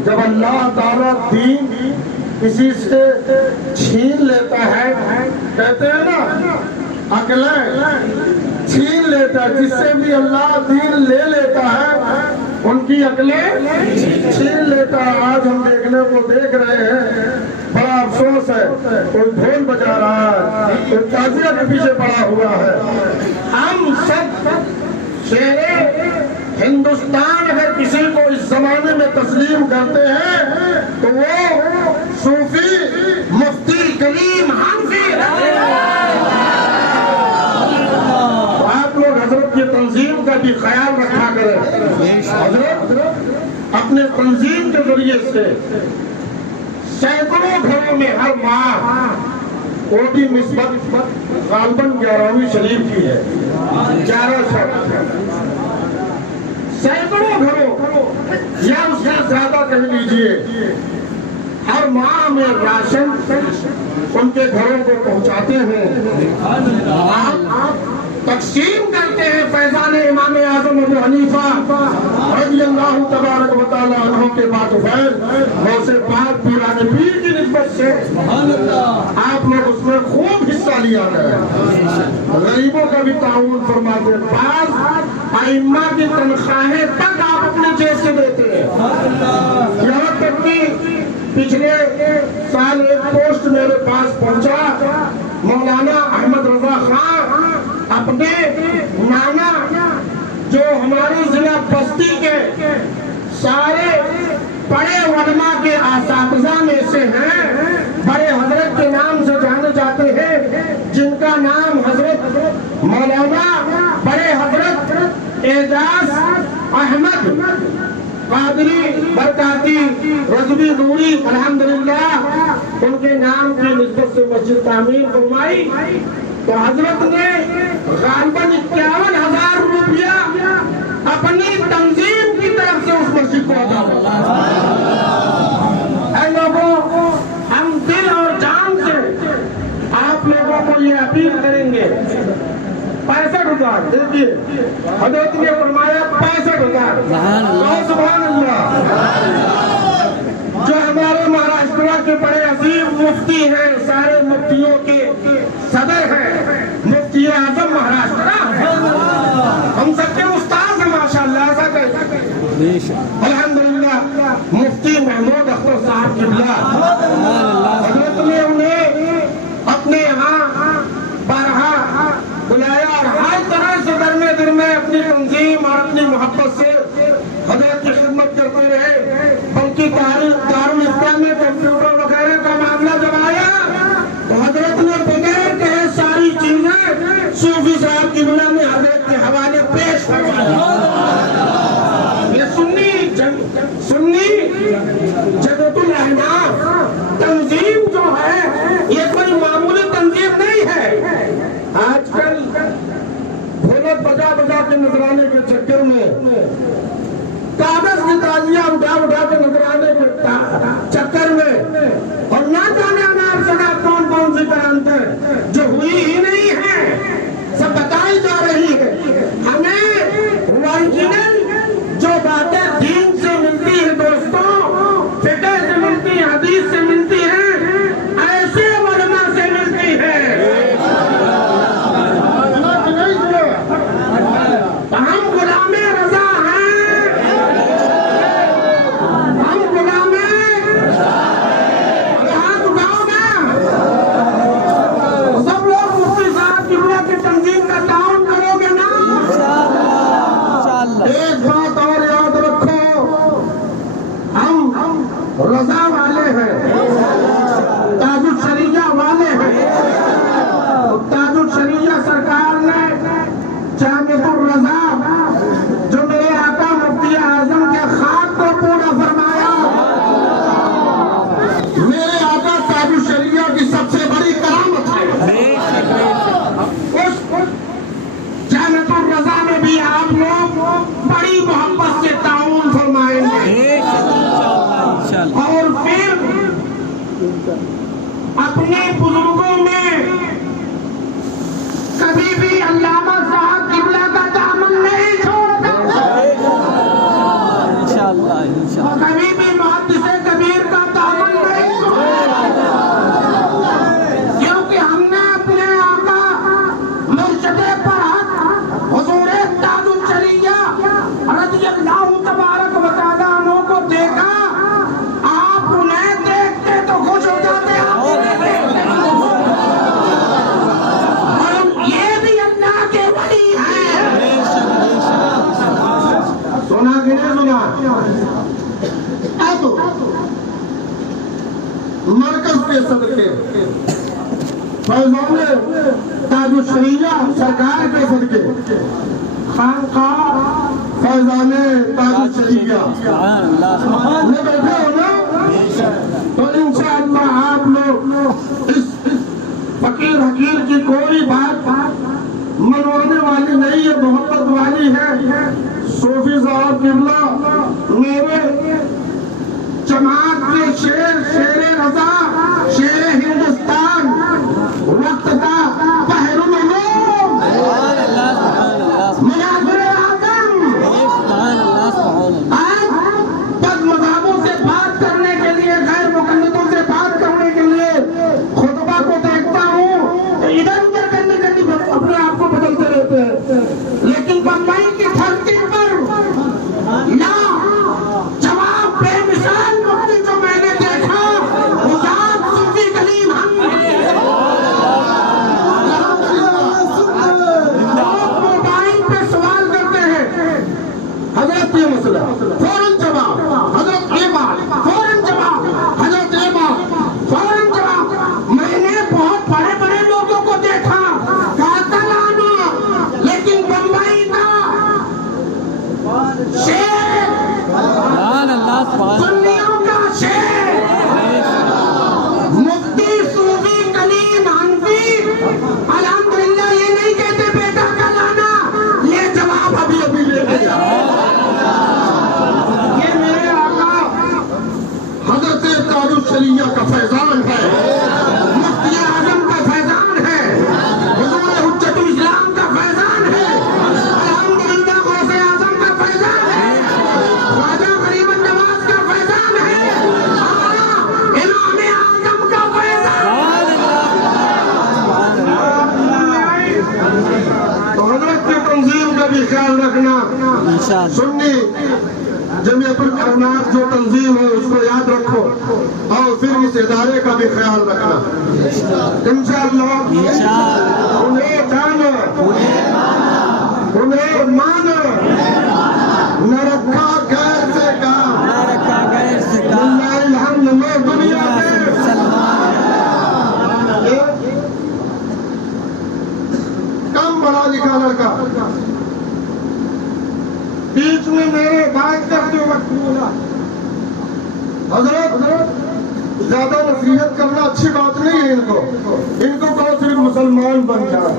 جب اللہ تعالیٰ دین کسی سے چھین لیتا ہے، کہتے ہیں نا عقلیں چھین لیتا ہے، جس سے بھی اللہ دین لے لیتا ہے ان کی عقلیں چھین لیتا ہے. آج ہم دیکھنے کو دیکھ رہے ہیں، بڑا افسوس ہے، کوئی ڈھول بجا رہا ہے، کوئی تعزیہ کے پیچھے پڑا ہوا ہے. ہم سب شیر ہندوستان اگر کسی کو اس زمانے میں تسلیم کرتے ہیں تو وہ صوفی مفتی کلیم حنفی. تو آپ لوگ حضرت کی تنظیم کا بھی خیال رکھا کریں. حضرت اپنے تنظیم کے ذریعے سے سینکڑوں گھروں میں ہر ماہ وہ بھی نسبت غالباً 11ویں شریف کی ہے، 1100 سینکڑوں گھروں یا اس سے زیادہ کہہ لیجئے ہر ماہ میں راشن ان کے گھروں کو پہنچاتے ہیں، آپ تقسیم کرتے ہیں. فیضان امام اعظم ابو حنیفہ رضی اللہ تبارک و تعالی عنہ کے بعد غوث پاک پیران پیر کی نسبت سے آپ لوگ اس میں خوب حصہ لیا ہے. غریبوں کا بھی تعاون فرماتے ہیں. بعض ائمہ کی تنخواہیں تک آپ اپنے جیب سے دیتے ہیں. یہاں تک کہ پچھلے سال ایک پوسٹ میرے پاس پہنچا، مولانا احمد رضا خان اپنے نانا جو ہماری ضلع بستی کے سارے بڑے علماء کے اساتذہ میں سے ہیں، بڑے حضرت کے نام سے جانے جاتے ہیں، جن کا نام حضرت مولانا بڑے حضرت اعجاز احمد قادری برکاتی رضوی نوری الحمدللہ، ان کے نام کی نسبت سے مسجد تعمیر فرمائی. تو حضرت نے غالباً 51,000 روپیہ اپنی تنظیم کی طرف سے اس مسجد کو عطا کیا. اے لوگوں، ہم دل اور جان سے آپ لوگوں کو یہ اپیل کریں گے. 65,000 دیکھیے حضرت نے فرمایا 65,000. سبحان اللہ. جو ہمارے مہاراشٹر کے بڑے عظیم مفتی ہیں، سارے مفتیوں کے صدر ہیں، مفتی اعظم مہاراشٹر، ہم سب کے استاد ہیں ماشاءاللہ. ایسا کہتے الحمدللہ مفتی محمود اختر صاحب قبلہ، حضرت نے انہیں اپنے یہاں بارہا بلایا اور ہر طرح سے در میں اپنی تنظیم اور اپنی محبت سے حضرت کی خدمت کرتے رہے. بلکہ دارالاسلام میں کمپیوٹر وغیرہ کا معاملہ جب آیا تو حضرت نے بغیر کہے ساری چیزیں صوفی صاحب قبلہ میں حضرت کے حوالے پیش کروائی. یہ سنی جدت الاحناف تنظیم جو ہے یہ کوئی معمولی تنظیم نہیں ہے. آج کل ڈھولک بجا کے نذرانے کے چکر میں، کاغذ کی تازیاں اٹھا کے نذرانے کے چکر میں، اور نہ جانے آپ سنا کون سی کرانتے جو ہوئی ہی نہیں ہے، سب بتائی جا رہی ہے. ہمیں اوریجنل جو باتیں دین سے ملتی ہیں دوستوں، فقہ سے ملتی ہیں، حدیث سے ملتی ہیں، ایسے علماء سے ملتی ہے. ہم غلام رضا ہیں، ہم غلام ہاتھ اٹھاؤ نا سب لوگ مفتی صاحب قبلہ کی تنظیم کا تعاون کرو گے نا. ایک بات اور یاد رکھو، ہم رضا والے ہیں، تاج الشریعہ والے ہیں. تاج الشریعہ سرکار نے جامع الرضا جو میرے آقا مفتی اعظم کے خاک کو پورا فرمایا، میرے آقا تاج الشریعہ کی سب سے بڑی کرامت ہے. اس جامع الرضا میں بھی آپ لوگ بڑی محبت سے تعاون فرمائیں گے. अपने बुजुर्गों में कभी भी अल्लामा साहब किबला का दामन नहीं छोड़ता, और कभी भी मुहद्दिस कबीर का दामन नहीं छोड़ता, क्योंकि हमने अपने आका मुर्शिदे पर हक हुजूर ताजुल शरिया रज़ियल्लाहु तबारक व तआला अन्हु को देखा। आप उन्हें देखते तो खुश हो जाते, और ये भी अल्लाह के वली हैं। सुना कि नहीं सुना? तो मरकज के सदके, फैज़ान ताजुल शरिया सरकार के सदके, खानकाह फैज़ान ताजुल शरिया में बैठे हो ना, तो इंशाअल्लाह आप लोग इस फकीर हकीर की कोई बात मनवाने वाली नहीं है, मोहब्बत वाली है। सूफी साहब किबला मेरे जमात के शेर, शेरे रज़ा, शेरे हिंदुस्तान, वक्त का पहरुल उलूम, मुनाज़िरे आज़म, आज बद मज़हबों से बात करने के लिए, गैर मुक़ल्लिदों से बात करने के लिए खुतबा को देखता हूँ, इधर उधर करने के लिए अपने आप को बदलते रहते हैं, लेकिन बम्बई की धरती पर ना जवाब बेमिसाल मुफ्ती जो मैंने देखा, उस्ताद सूफी कलीम लोग मोबाइल पे सवाल करते हैं, हजरत ये मसला, फौरन जवाब, हजरत ये बात, फौरन जवाब, हजरत ये बात, फौरन जवाब। मैंने बहुत बड़े बड़े लोगों को देखा, कातलाना, लेकिन बम्बई का शेर, सुन्नियों का शेर, मुफ्ती सूफी कलीम हनफी अल्हम्दुलिल्लाह ये नहीं कहते बेटा कल आना, ये जवाब अभी अभी लेके जा। ये मेरे आका हजरत ताजुल शरिया का फैजान है, मुफ्ती आजम का फैजान है, हुजूर हुज्जतुल इस्लाम का फैजान है, अल्हम्दुलिल्लाह गौसे आजम का फैजान है, ख्वाजा गरीबन नवाज का फैजान है, इमाम आजम का फैजान है। तो हजरत की तंजीम का भी ख्याल रखना, सुन्नी जमीयतुल कायनात जो तंजीम है उसको याद रखो, और फिर इस इदारे का भी ख्याल रखना इंशाअल्लाह। उन्हें जानो, उन्हें मानो, न रखा गैर से काम, लिल्लाहिल हम्द दुनिया में कम पढ़ा लिखा लड़का बीच में मेरे बात करते वक्त बोला, हजरत ज्यादा नसीहत करना अच्छी बात नहीं है, इनको कहो सिर्फ मुसलमान बन जाए।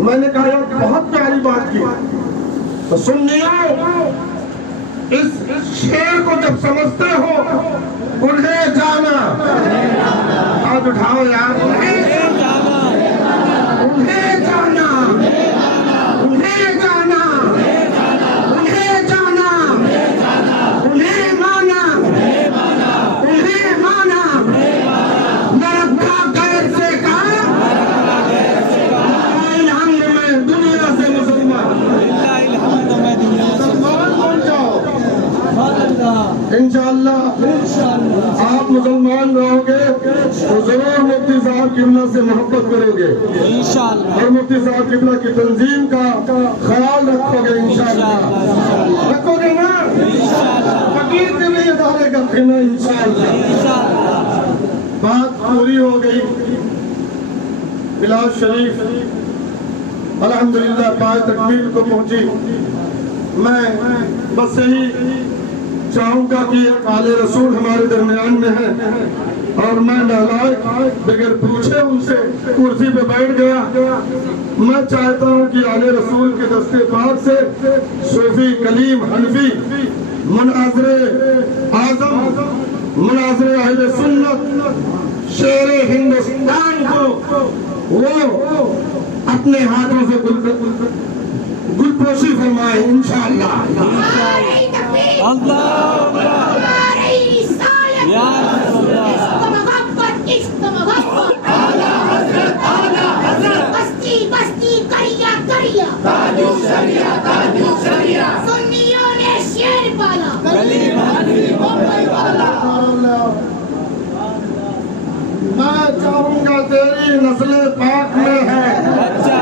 मैंने कहा यार बहुत प्यारी बात की, तो सुनिए, इस शेर को जब समझते हो, उन्हें जाना, हाथ उठाओ यार, उन्हें जाना, उन्हें जाना, उन्हें जाना, उन्हें जाना, उन्हें माना, उन्हें माना, न रखा गैर से काम, हमद में दुनिया से मुसलमान बन जाओ इंशाअल्लाह। आप मुसलमान रहोगे तो जरूर मुफ्ती साहब किबला से मोहब्बत करोगे और मुफ्ती साहब किबला की तंजीम का ख्याल रखोगे इंशाअल्लाह, रखोगे ना? फकीर के लिए इदारे का फिर इंशाअल्लाह। बात पूरी हो गई। बिलाल शरीफ अल्हम्दुलिल्लाह पाए तकमील को पहुंची। मैं बस यही चाहूंगा कि आले रसूल हमारे दरमियान में है और मैं नालायक बगैर पूछे उनसे कुर्सी पे बैठ गया। मैं चाहता हूं कि आले रसूल के दस्ते पाक से सूफी कलीम हनफी मुनाज़िरे आज़म مناظر اہل سنت شیر ہندوستان کو وہ اپنے ہاتھوں سے گل پوشی فرمائے انشاءاللہ. نعرہ تکبیر، نعرہ رسالت، عشق محبت، عشق محبت، بستی بستی کریا کریا، سنیوں نے شیر پالا. میں چاہوں گا تیری نسل پاک میں ہے بچہ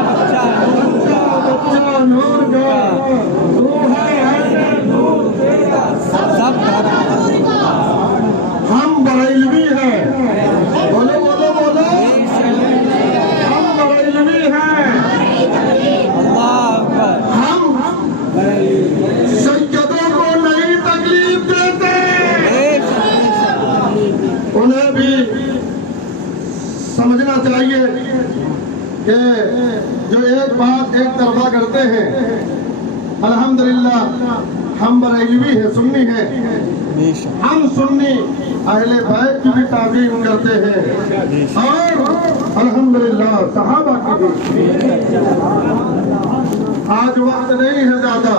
نور کا، تو ہے نور تیرا سب ہم بریلوی ہیں. بولو بولو بولو، ہم بریلوی ہیں. ہم سیدوں کو نہیں تکلیف دیتے، انہیں بھی سمجھنا چاہیے کہ جو ایک بات ایک طرفہ کرتے ہیں. الحمدللہ ہم بریلوی ہیں، سنی ہیں، ہم سنی اہل بیت کی بھی تعظیم کرتے ہیں اور الحمدللہ صحابہ کی بھی. آج وقت نہیں ہے زیادہ،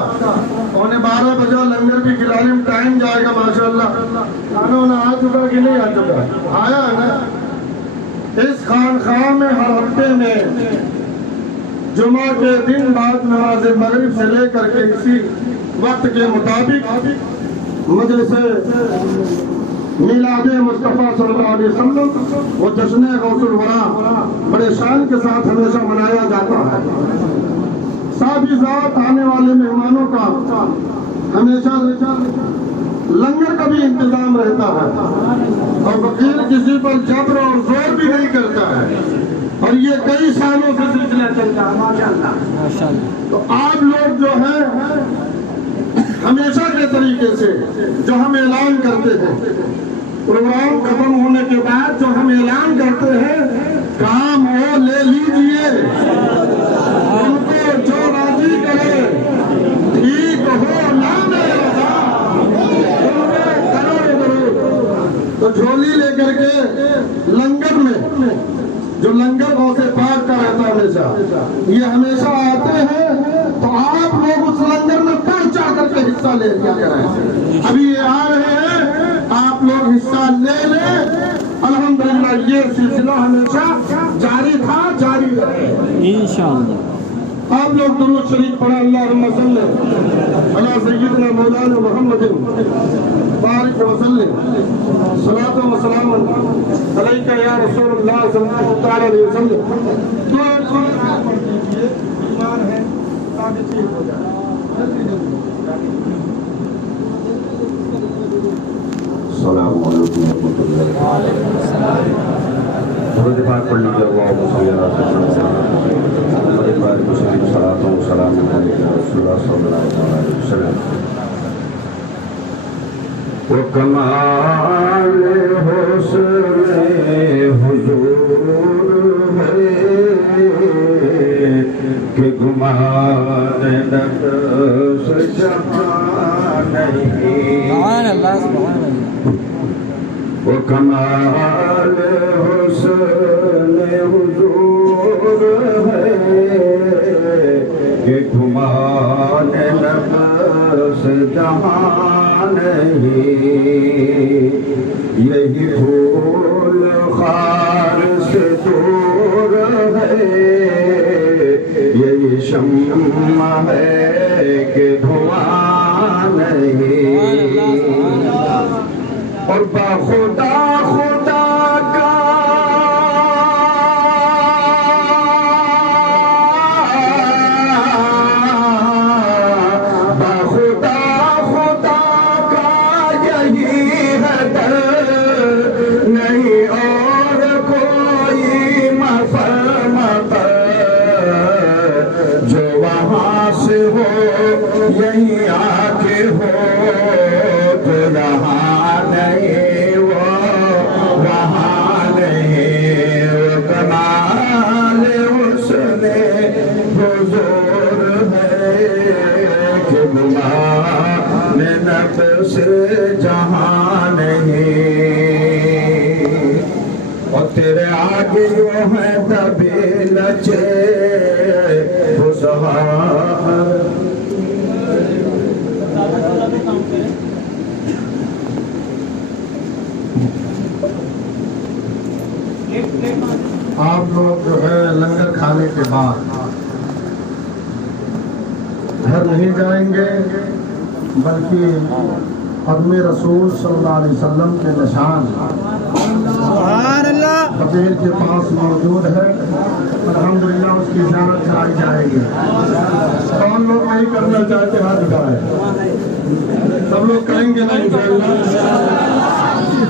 12 بجے لنگر بھی کھلانے میں ٹائم جائے گا. ماشاءاللہ کھانا وانا آ چکا کہ نہیں آ چکا؟ آیا ہے نا. اس خانقاہ میں ہر ہفتے میں جمعہ کے دن بعد نماز مغرب سے لے کر کے اسی وقت کے مطابق مجلس میلاد مصطفیٰ صلی اللہ علیہ وسلم وہ جشن غوث الورا بڑے شان کے ساتھ ہمیشہ منایا جاتا ہے. ساتھ ہی ساتھ آنے والے مہمانوں کا ہمیشہ لنگر کا بھی انتظام رہتا ہے اور فقیر کسی پر جبر اور زور بھی نہیں کرتا ہے اور یہ کئی سالوں سے سلسلہ چلتا ہے ماشاءاللہ. تو آپ لوگ جو ہیں ہمیشہ کے طریقے سے جو ہم اعلان کرتے ہیں، پروگرام ختم ہونے کے بعد جو ہم اعلان کرتے ہیں، کام وہ لے لیجئے، ان کو جو راضی کرے، ٹھیک ہو نہ میرا تو جھولی لے کر کے لنگر میں جو لنگر غوث پاک کا رہتا ہے ہمیشہ، یہ ہمیشہ آتے ہیں تو آپ لوگ اس لنگر میں پہنچا کر کے حصہ لے لیا کریں. ابھی یہ آ رہے ہیں، آپ لوگ حصہ لے لیں. الحمدللہ یہ سلسلہ ہمیشہ جاری تھا، جاری رہے انشاءاللہ. آپ لوگ درود شریف پڑھا. اللہم صلی علی سیدنا مولانا محمد بارک وسلم، صلاۃ و سلام علیک یا رسول اللہ صلی اللہ علیہ وسلم. ایمان ہے تاکہ ٹھیک ہو جائے. السلام علیکم ورحمۃ اللہ. درود پاک پڑھ لیجیے. اللہم صلی علی سیدنا محمد بارک وسلم، صلاۃ و سلام علیک یا رسول اللہ صلی اللہ علیہ وسلم. وہ کمال حسن حضور ہے کہ گمان نفس جہاں نہیں. وہ کمال حسن حضور ہے کہ گمان نفس جہاں نہیں. یہی پھول خار سے دور ہے، یہی شمع ہے کہ دھواں نہیں. اور بخدا خدا کا یہیں آ کے ہو تو رہا نہیں وہ رہا تیرے آگے یوں ہے تبھی نچے بزہار آپ لوگ جو ہے لنگر کھانے کے بعد گھر نہیں جائیں گے بلکہ قدم رسول صلی اللہ علیہ وسلم کے نشان فقیر کے پاس موجود ہے، الحمدللہ اس کی زیارت کرائی جائے گی۔ کون لوگ نہیں کرنا چاہتے ہاتھ اٹھائیں؟ سب لوگ کریں گے نا انشاءاللہ؟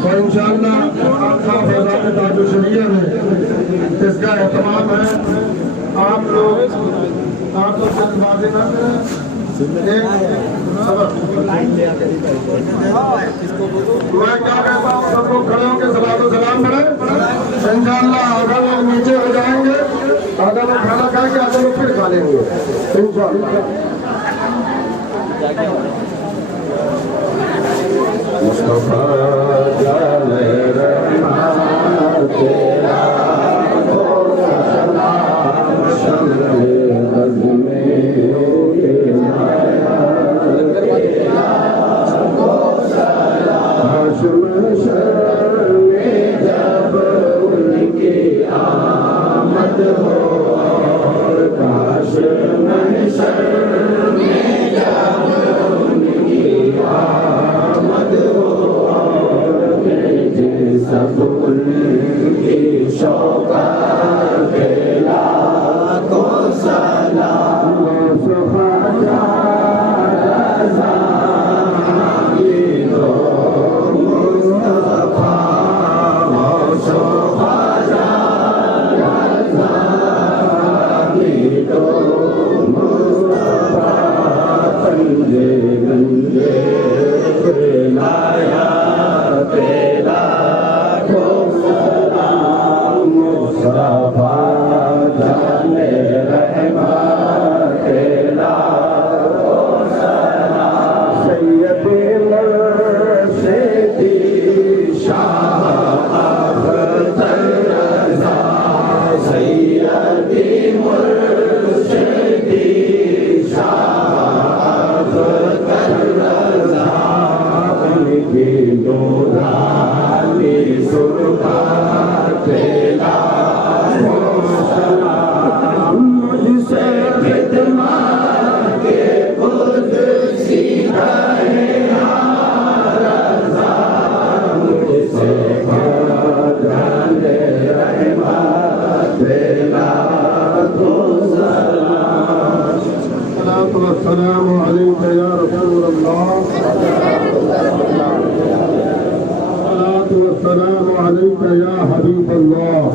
اور انشاءاللہ آقا فیضان تاج الشریعہ میں اس کا اہتمام ہے۔ آپ لوگ جلد بازی نہ کریں، میں کیا کہتا ہوں سب لوگ کھڑے ہو کے صلاۃ و سلام پڑھیں انشاءاللہ۔ اگر لوگ نیچے ہو جائیں گے، اگر لوگ کھانا کھائیں گے، اگر لوگ پھر کھا لیں گے انشاءاللہ۔ مصطفیٰ جان رحمت تیرا ہو سلام شمع قدم السلام علیکم یا رسول اللہ، السلام علیکم یا حبیب اللہ،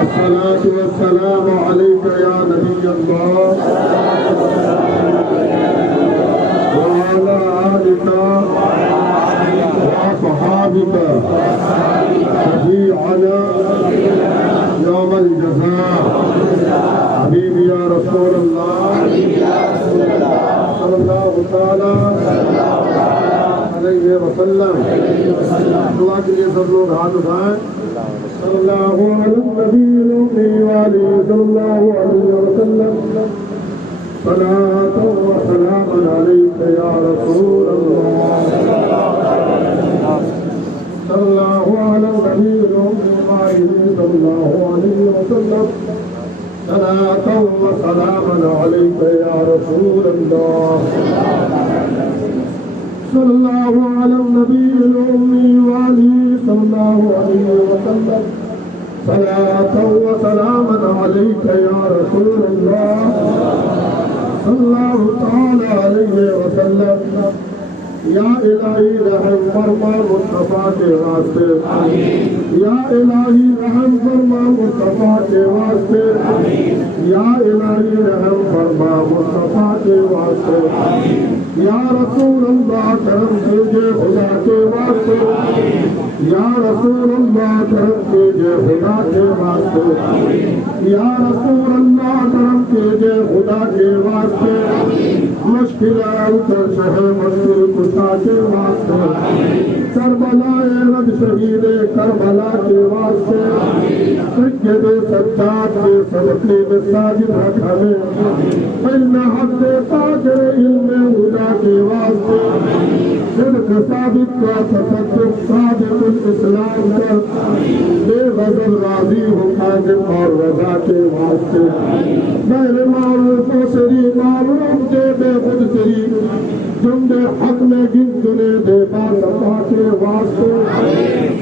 السلام علیکم یا نبی اللہ، وعلی آلک وصحابک شفیعنا یوم الجزاء۔ حبیب یا رسول اللہ صلی اللہ تعالی علیہ وسلم۔ دعا کے لیے سب لوگ ہاتھ اٹھائیں۔ صلی اللہ علیہ النبی الأمی وآلہ صلی اللہ علیہ وسلم۔ صلاۃ و سلام علیک یا رسول اللہ۔ صلی اللہ علیہ النبی الأمی وآلہ صلی اللہ علیہ وسلم۔ صلاة و سلام علیک یا رسول اللہ۔ صلی اللہ علیہ النبی الأمی وآلہ صلی اللہ علیہ وسلم۔ صلاة و سلام علیک یا رسول اللہ۔ صلی اللہ تعالی علیہ وسلم۔ یا الہی رحم فرما مصطفیٰ کے واسطے، یا الہی رحم فرما مصطفیٰ کے واسطے، یا الہی رحم فرما مصطفیٰ کے واسطے، یا رسول اللہ کرم دیجئے خدا کے واسطے، یا رسول اللہ کرم کیجئے خدا کے واسطے، یا رسول اللہ کرم کیجئے خدا کے واسطے، مشکلات شہ مشکل کشا کے واسطے، کربلا رب شہید کربلا کے واسطے، سید سجاد کے صدقے میں ساجد رکھ ہمیں، علم حق تاجر علم ہدا کے واسطے، صدق ثابت کا تصدق ثابت الاسلام کا، بے غضب راضی ہو قادم اور رضا کے واسطے، غیر معروف و سری معروف دے بے خود سری، جنب حق میں گن گنے دے باصفا کے واسطے،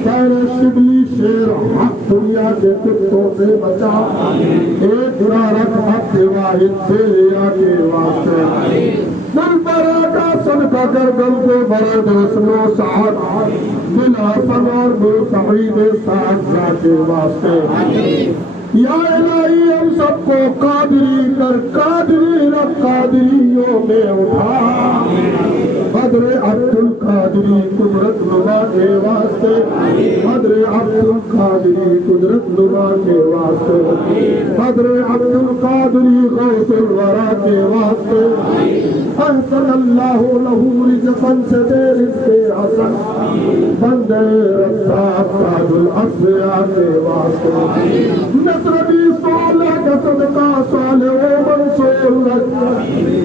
غیر شبلی شیر حق دنیا کے کتوں سے بچا، ایک برا رکھ حق واحد سے لیا کے واسطے، دل برا کا صدقہ کر گل کو برے حسن و سعاد، دل حسن اور بے سعید سعاد کے واسطے، یا الہی ہم سب کو قادری کر، قادری رب قادریوں میں اٹھا، قدر عبد القادری قدرت نما کے واسطے، قدر عبد القادری قدرت نما کے واسطے، قدر عبد القادری غوث الورا کے واسطے، احسن اللہ لہو رزقاً سے دے رزق حسن، بندے رزاق تاج الاسیاء کے واسطے، نصربی صالح کا صدقہ صالح و منصور لگ،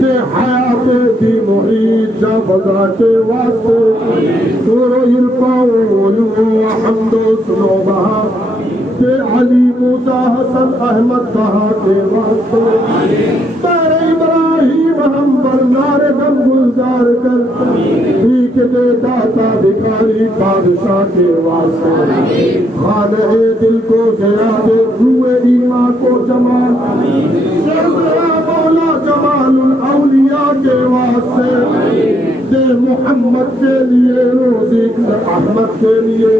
دے حیات دی محیط جا فضا کے واسطے، سورو یلقا و علو و حمد و سنو بہا، دے علی موسیٰ حسن احمد بہا کے واسطے، بیر ابراہیم ہم پر نار دم گلزار کر، بھیک دے داتا بھکاری بادشاہ کے واسطے، خانہ دل کو گیا دے روئے ایمان کو جمال، شرزیا مولا جمال الاولیاء کے واسطے، دے محمد کے لیے روزی احمد کے لیے،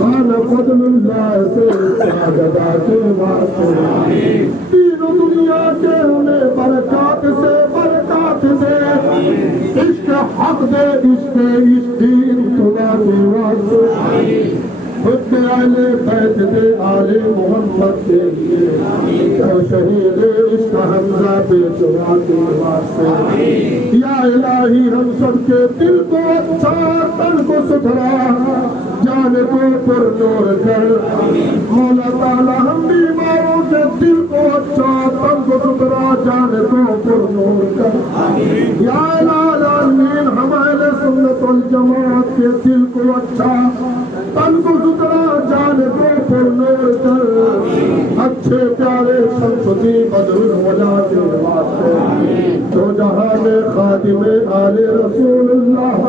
خانہ فضل اللہ سے ساجدہ کے واسطے، تینوں دنیا کے انہیں برکات سے برکات دے، عشق حق دے عشق انتباہ کے واسطے، خود اہل بیت دے آل محمد کے لیے، اور شہید عشق حمزہ پہ چرا کے واسطے، یا الہی ہم سب کے دل کو اچھا تن کو ستھرا جان کو پر نور کر، مولا تعالی ہم بیماروں کے دل کو اچھا تن کو ستھرا جان کو پر نور کر، یا العالمین ہم اہل سنت والجماعت کے دل کو اچھا تن کو ستھرا جان کو پر نور کر، اچھے پیارے شمس بدر الولا کے واسطے، دو جہاں میں خادم آل رسول اللہ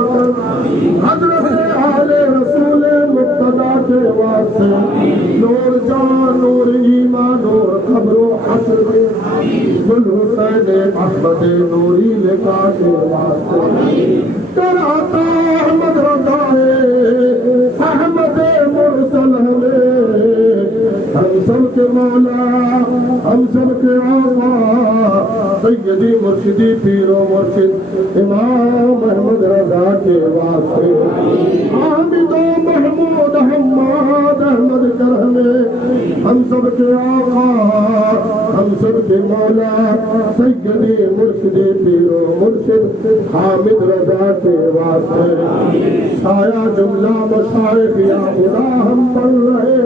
حضرت آل رسول مقتدیٰ کے واسطے، نور جان نور ایمان نور قبر و حشر گل حسین احمد نوری لقا کے واسطے، کر عطا احمد رضائے احمد مرسل ہمیں، ہم سب کے مولا ہم سب کے آقا سیدی مرشدی پیر و مرشد امام احمد رضا کے واسطے، حامد و محمود حماد احمد کر ہمیں، ہم سب کے آقا ہم سب کے مولا سیدی مرشدی پیر و مرشد حامد رضا کے واسطے، سایہ جملہ مشائخ یا خدا ہم پر رہے،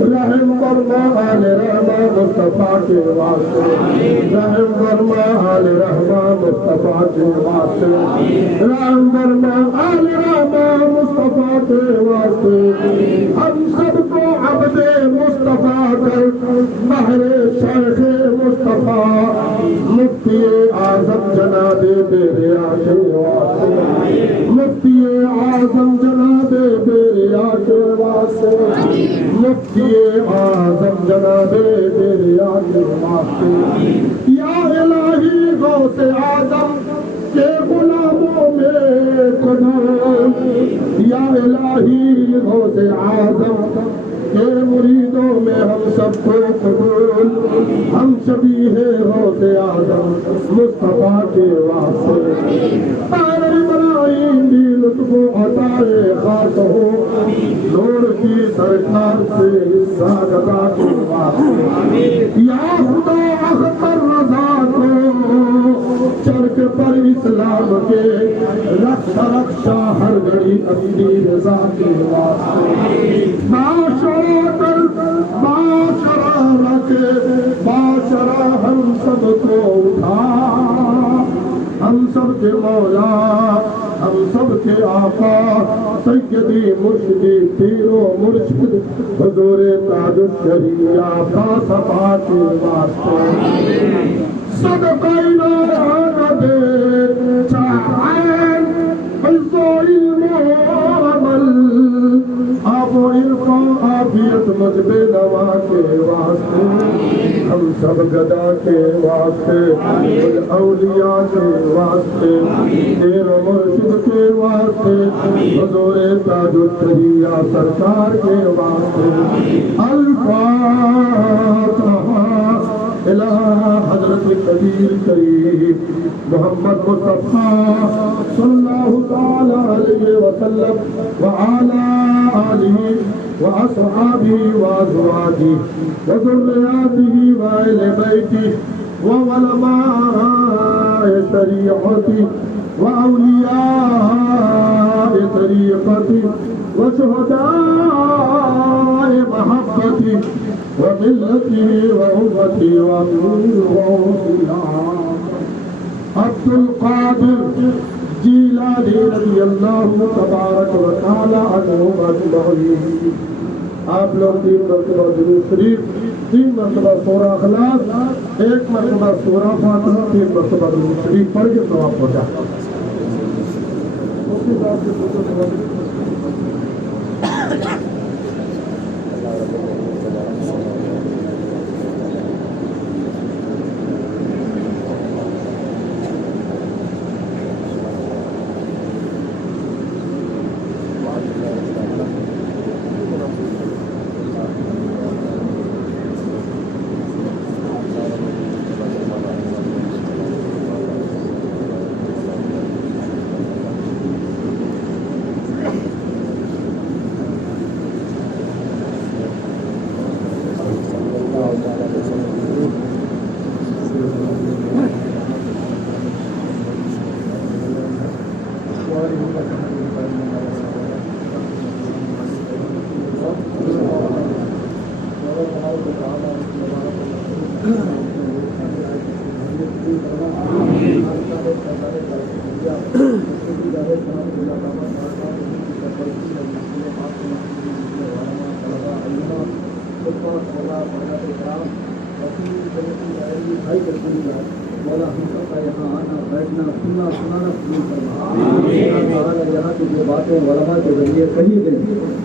رحم فرما آل رحمہ مصطفیٰ کے واسطے، رحم فرما آل رحمہ مصطفیٰ کے واسطے، رحم فرما آل رحمہ مصطفیٰ کے واسطے، ہم سب کو عبد مصطفیٰ کر، بحر شیخ مصطفیٰ مفتی اعظم جناب بیریا کے واسطے، مفتی اعظم جناب بیریا کے واسطے، مفتی اعظم جناب بیریا کے واسطے، یا الہی غوث اعظم کے غلاموں میں قبول، یا الہی غوث اعظم کے مریدوں میں ہم سب کو قبول، ہم شبیہ غوث اعظم مصطفیٰ کے واسطے، پیر ابراہیم بھی لطف و عطائے خاص ہو نور کی سرکار سے حصہ گدا کے واسطے یا خدا اختر رضا کو چرک پر اسلام کے رکشا ہر گھڑی اپنی رضا کے واسطے معاشرہ ہم سب کو اٹھا ہم سب کے مولا ہم سب کے آقا سیدی مرشدی پیر و مرشد حضور تاج الشریعہ کا صفا کے واسطے صدقہ الہ دے چاہین عز و علم و عمل آپ و عرفا عافیت مجب نوا کے واسطے ہم سب گدا کے واسطے اولیاء کے واسطے تیر و مرشد کے واسطے حضور تاج الشریعہ سرکار کے واسطے الفاتحہ الہ حضرت کبیر کریم محمد مصطفیٰ صلی اللہ تعالی علیہ وسلم وعلی آلہ وأصحابه وأزواجه وذرياته وأهل بيته وعلماء شريعته وأولياء طريقته وشهداء محبته وملته وأمته وأميره عبد القادر جیلانی رضی اللہ تبارک و تعالی عنہ اجمعین. آپ لوگ 3 مرتبہ درود شریف 3 مرتبہ سورہ اخلاص 1 مرتبہ سورہ فاتحہ 3 مرتبہ درود شریف پڑھ کے ثواب ہو جائے. مولا ہم سب کا یہاں آنا بیٹھنا سننا سنانا قبول فرما. یہاں کی جو باتیں علماء کے ذریعے کہی گئی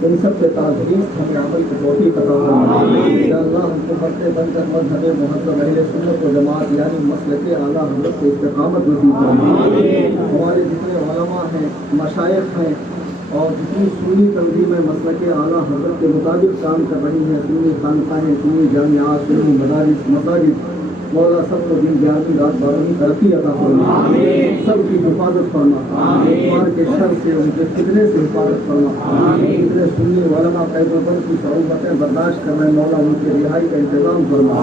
ان سب سے تعزیز ہمیں عمل کی توفیق عطا فرما. یا اللہ ہم کو مرتے بن کر مذہب محمد اہل سنت و جماعت یعنی مسلک اعلیٰ حضرت سے استقامت نصیب فرما. ہمارے جتنے علماء ہیں مشائخ ہیں اور جتنی سنی تنظیمیں مسلک اعلیٰ حضرت کے مطابق کام کر رہی ہیں سنی خانقاہیں سنی جامعات سنی مدارس مساجد مولا سب کو دین گیارہویں رات 12ویں ترقی عطا فرما. سب کی حفاظت فرما. مار کے شر سے ان کے فتنے سے حفاظت فرما. اتنے سنی علماء قید و بند کی صعوبتیں برداشت کر رہے مولا ان کی رہائی کا انتظام فرما.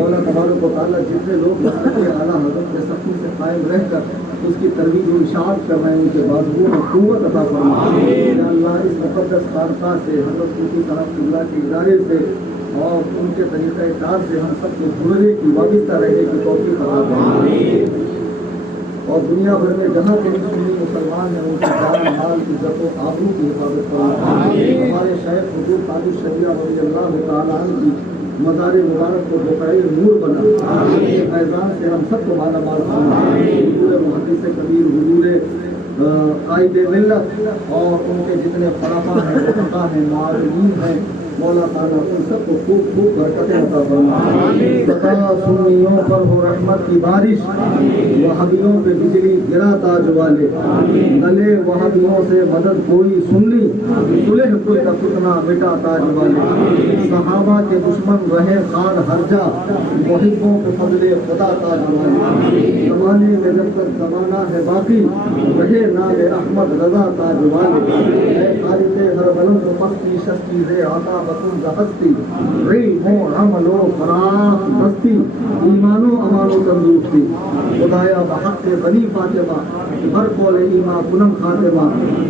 مولا تبارک و تعالیٰ جتنے لوگ مسلک اعلیٰ حضرت کے سختی سے قائم رہ کر اس کی ترویج و اشاعت کر رہے ہیں ان کے بازوؤں میں قوت عطا فرما. یا اللہ اس مقدس خانقاہ سے حضرت صوفی صاحب اللہ کے ادارے سے اور ان کے طریقہ کار سے ہم سب کو جڑنے کی وابستہ رہنے کی توفیق عطا فرما. اور دنیا بھر میں جہاں کہیں سنی مسلمان ہیں ان کی جان مال عزت و آبرو کی حفاظت فرما. ہمارے شیخ حضور تاج الشریعہ رضی اللہ تعالیٰ عنہ کی مزار مبارک کو بقائے نور بنا. فیضان سے ہم سب کو مالا مال فرما. حضور محدث کبیر حضور قائد ملت اور ان کے جتنے خلفاء ہیں فقہا ہیں معلمین ہیں مولا تعالیٰ ان سب کو خوب خوب برکتیں عطا فرما. بتا سنیوں پر ہو رحمت کی بارش وہابیوں پہ بجلی گرا تاج والے گلے وہابیوں سے مدد کوئی سن لی صلح کوئی کا فتنہ مٹا تاج والے. صحابہ کے دشمن رہے خان ہرجا محبوں کے فضل خدا تاج والے. زمانے میں جب تک زمانہ ہے باقی رہے नाल अहमद रजा ताजवाल ऐ खालिक हर बलंद मस्ती शस्ती रे आता बकुल हस्ती री हो अमलो फराख बस्ती ईमानो अमानो तंदुरुस्ती खुदाया बहक बनी फातिमा हर बोले ईमा पुनम खातिमा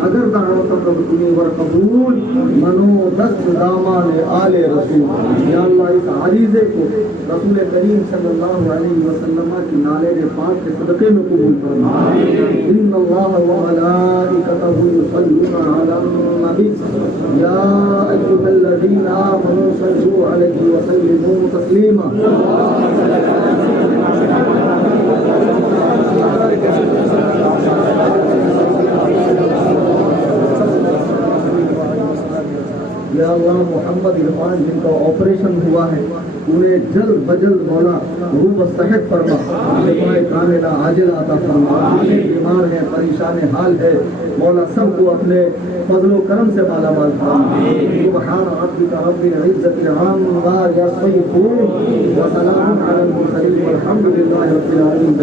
अगर दावत कबूली वर कबूल मनो दस्त दामान आले रसूल या अल्लाह इस अरीज़े को रसूल करीम सल्लल्लाहु अलैहि वसल्लम की नाले पाक के सदक़े में कबूल फरमा इन्नल्लाह व मलाइकतहु युसल्लूना अलन नबी या अय्युहल्लज़ीना आमनू सल्लू अलैहि व सल्लिमू तस्लीमा या अल्लाह मोहम्मद इरफान जिनका ऑपरेशन हुआ है उन्हें जल्द बजल्द मौला रूब सहित फरमा शिफाए कामिला आजिल अता फरमा बीमार है परेशान हाल है मौला सबको अपने फजलो करम से माला माल फरमा सुबहान रब्बिका रब्बिल इज्जति अम्मा यसिफून व सलामुन अलल मुरसलीन वल्हम्दुलिल्लाहि रब्बिल आलमीन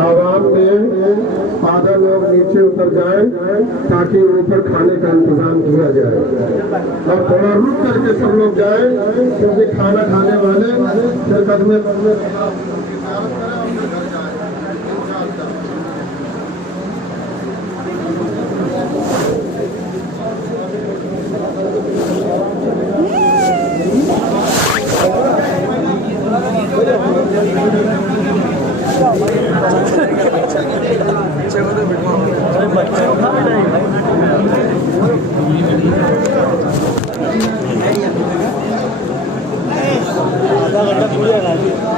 आवाम में आधा लोग नीचे उतर जाएं ताकि ऊपर खाने का इंतजाम किया जाए और थोड़ा रुक करके सब लोग जाएं क्योंकि खाना खाने वाले शिरकत में आधा घंटा पूरा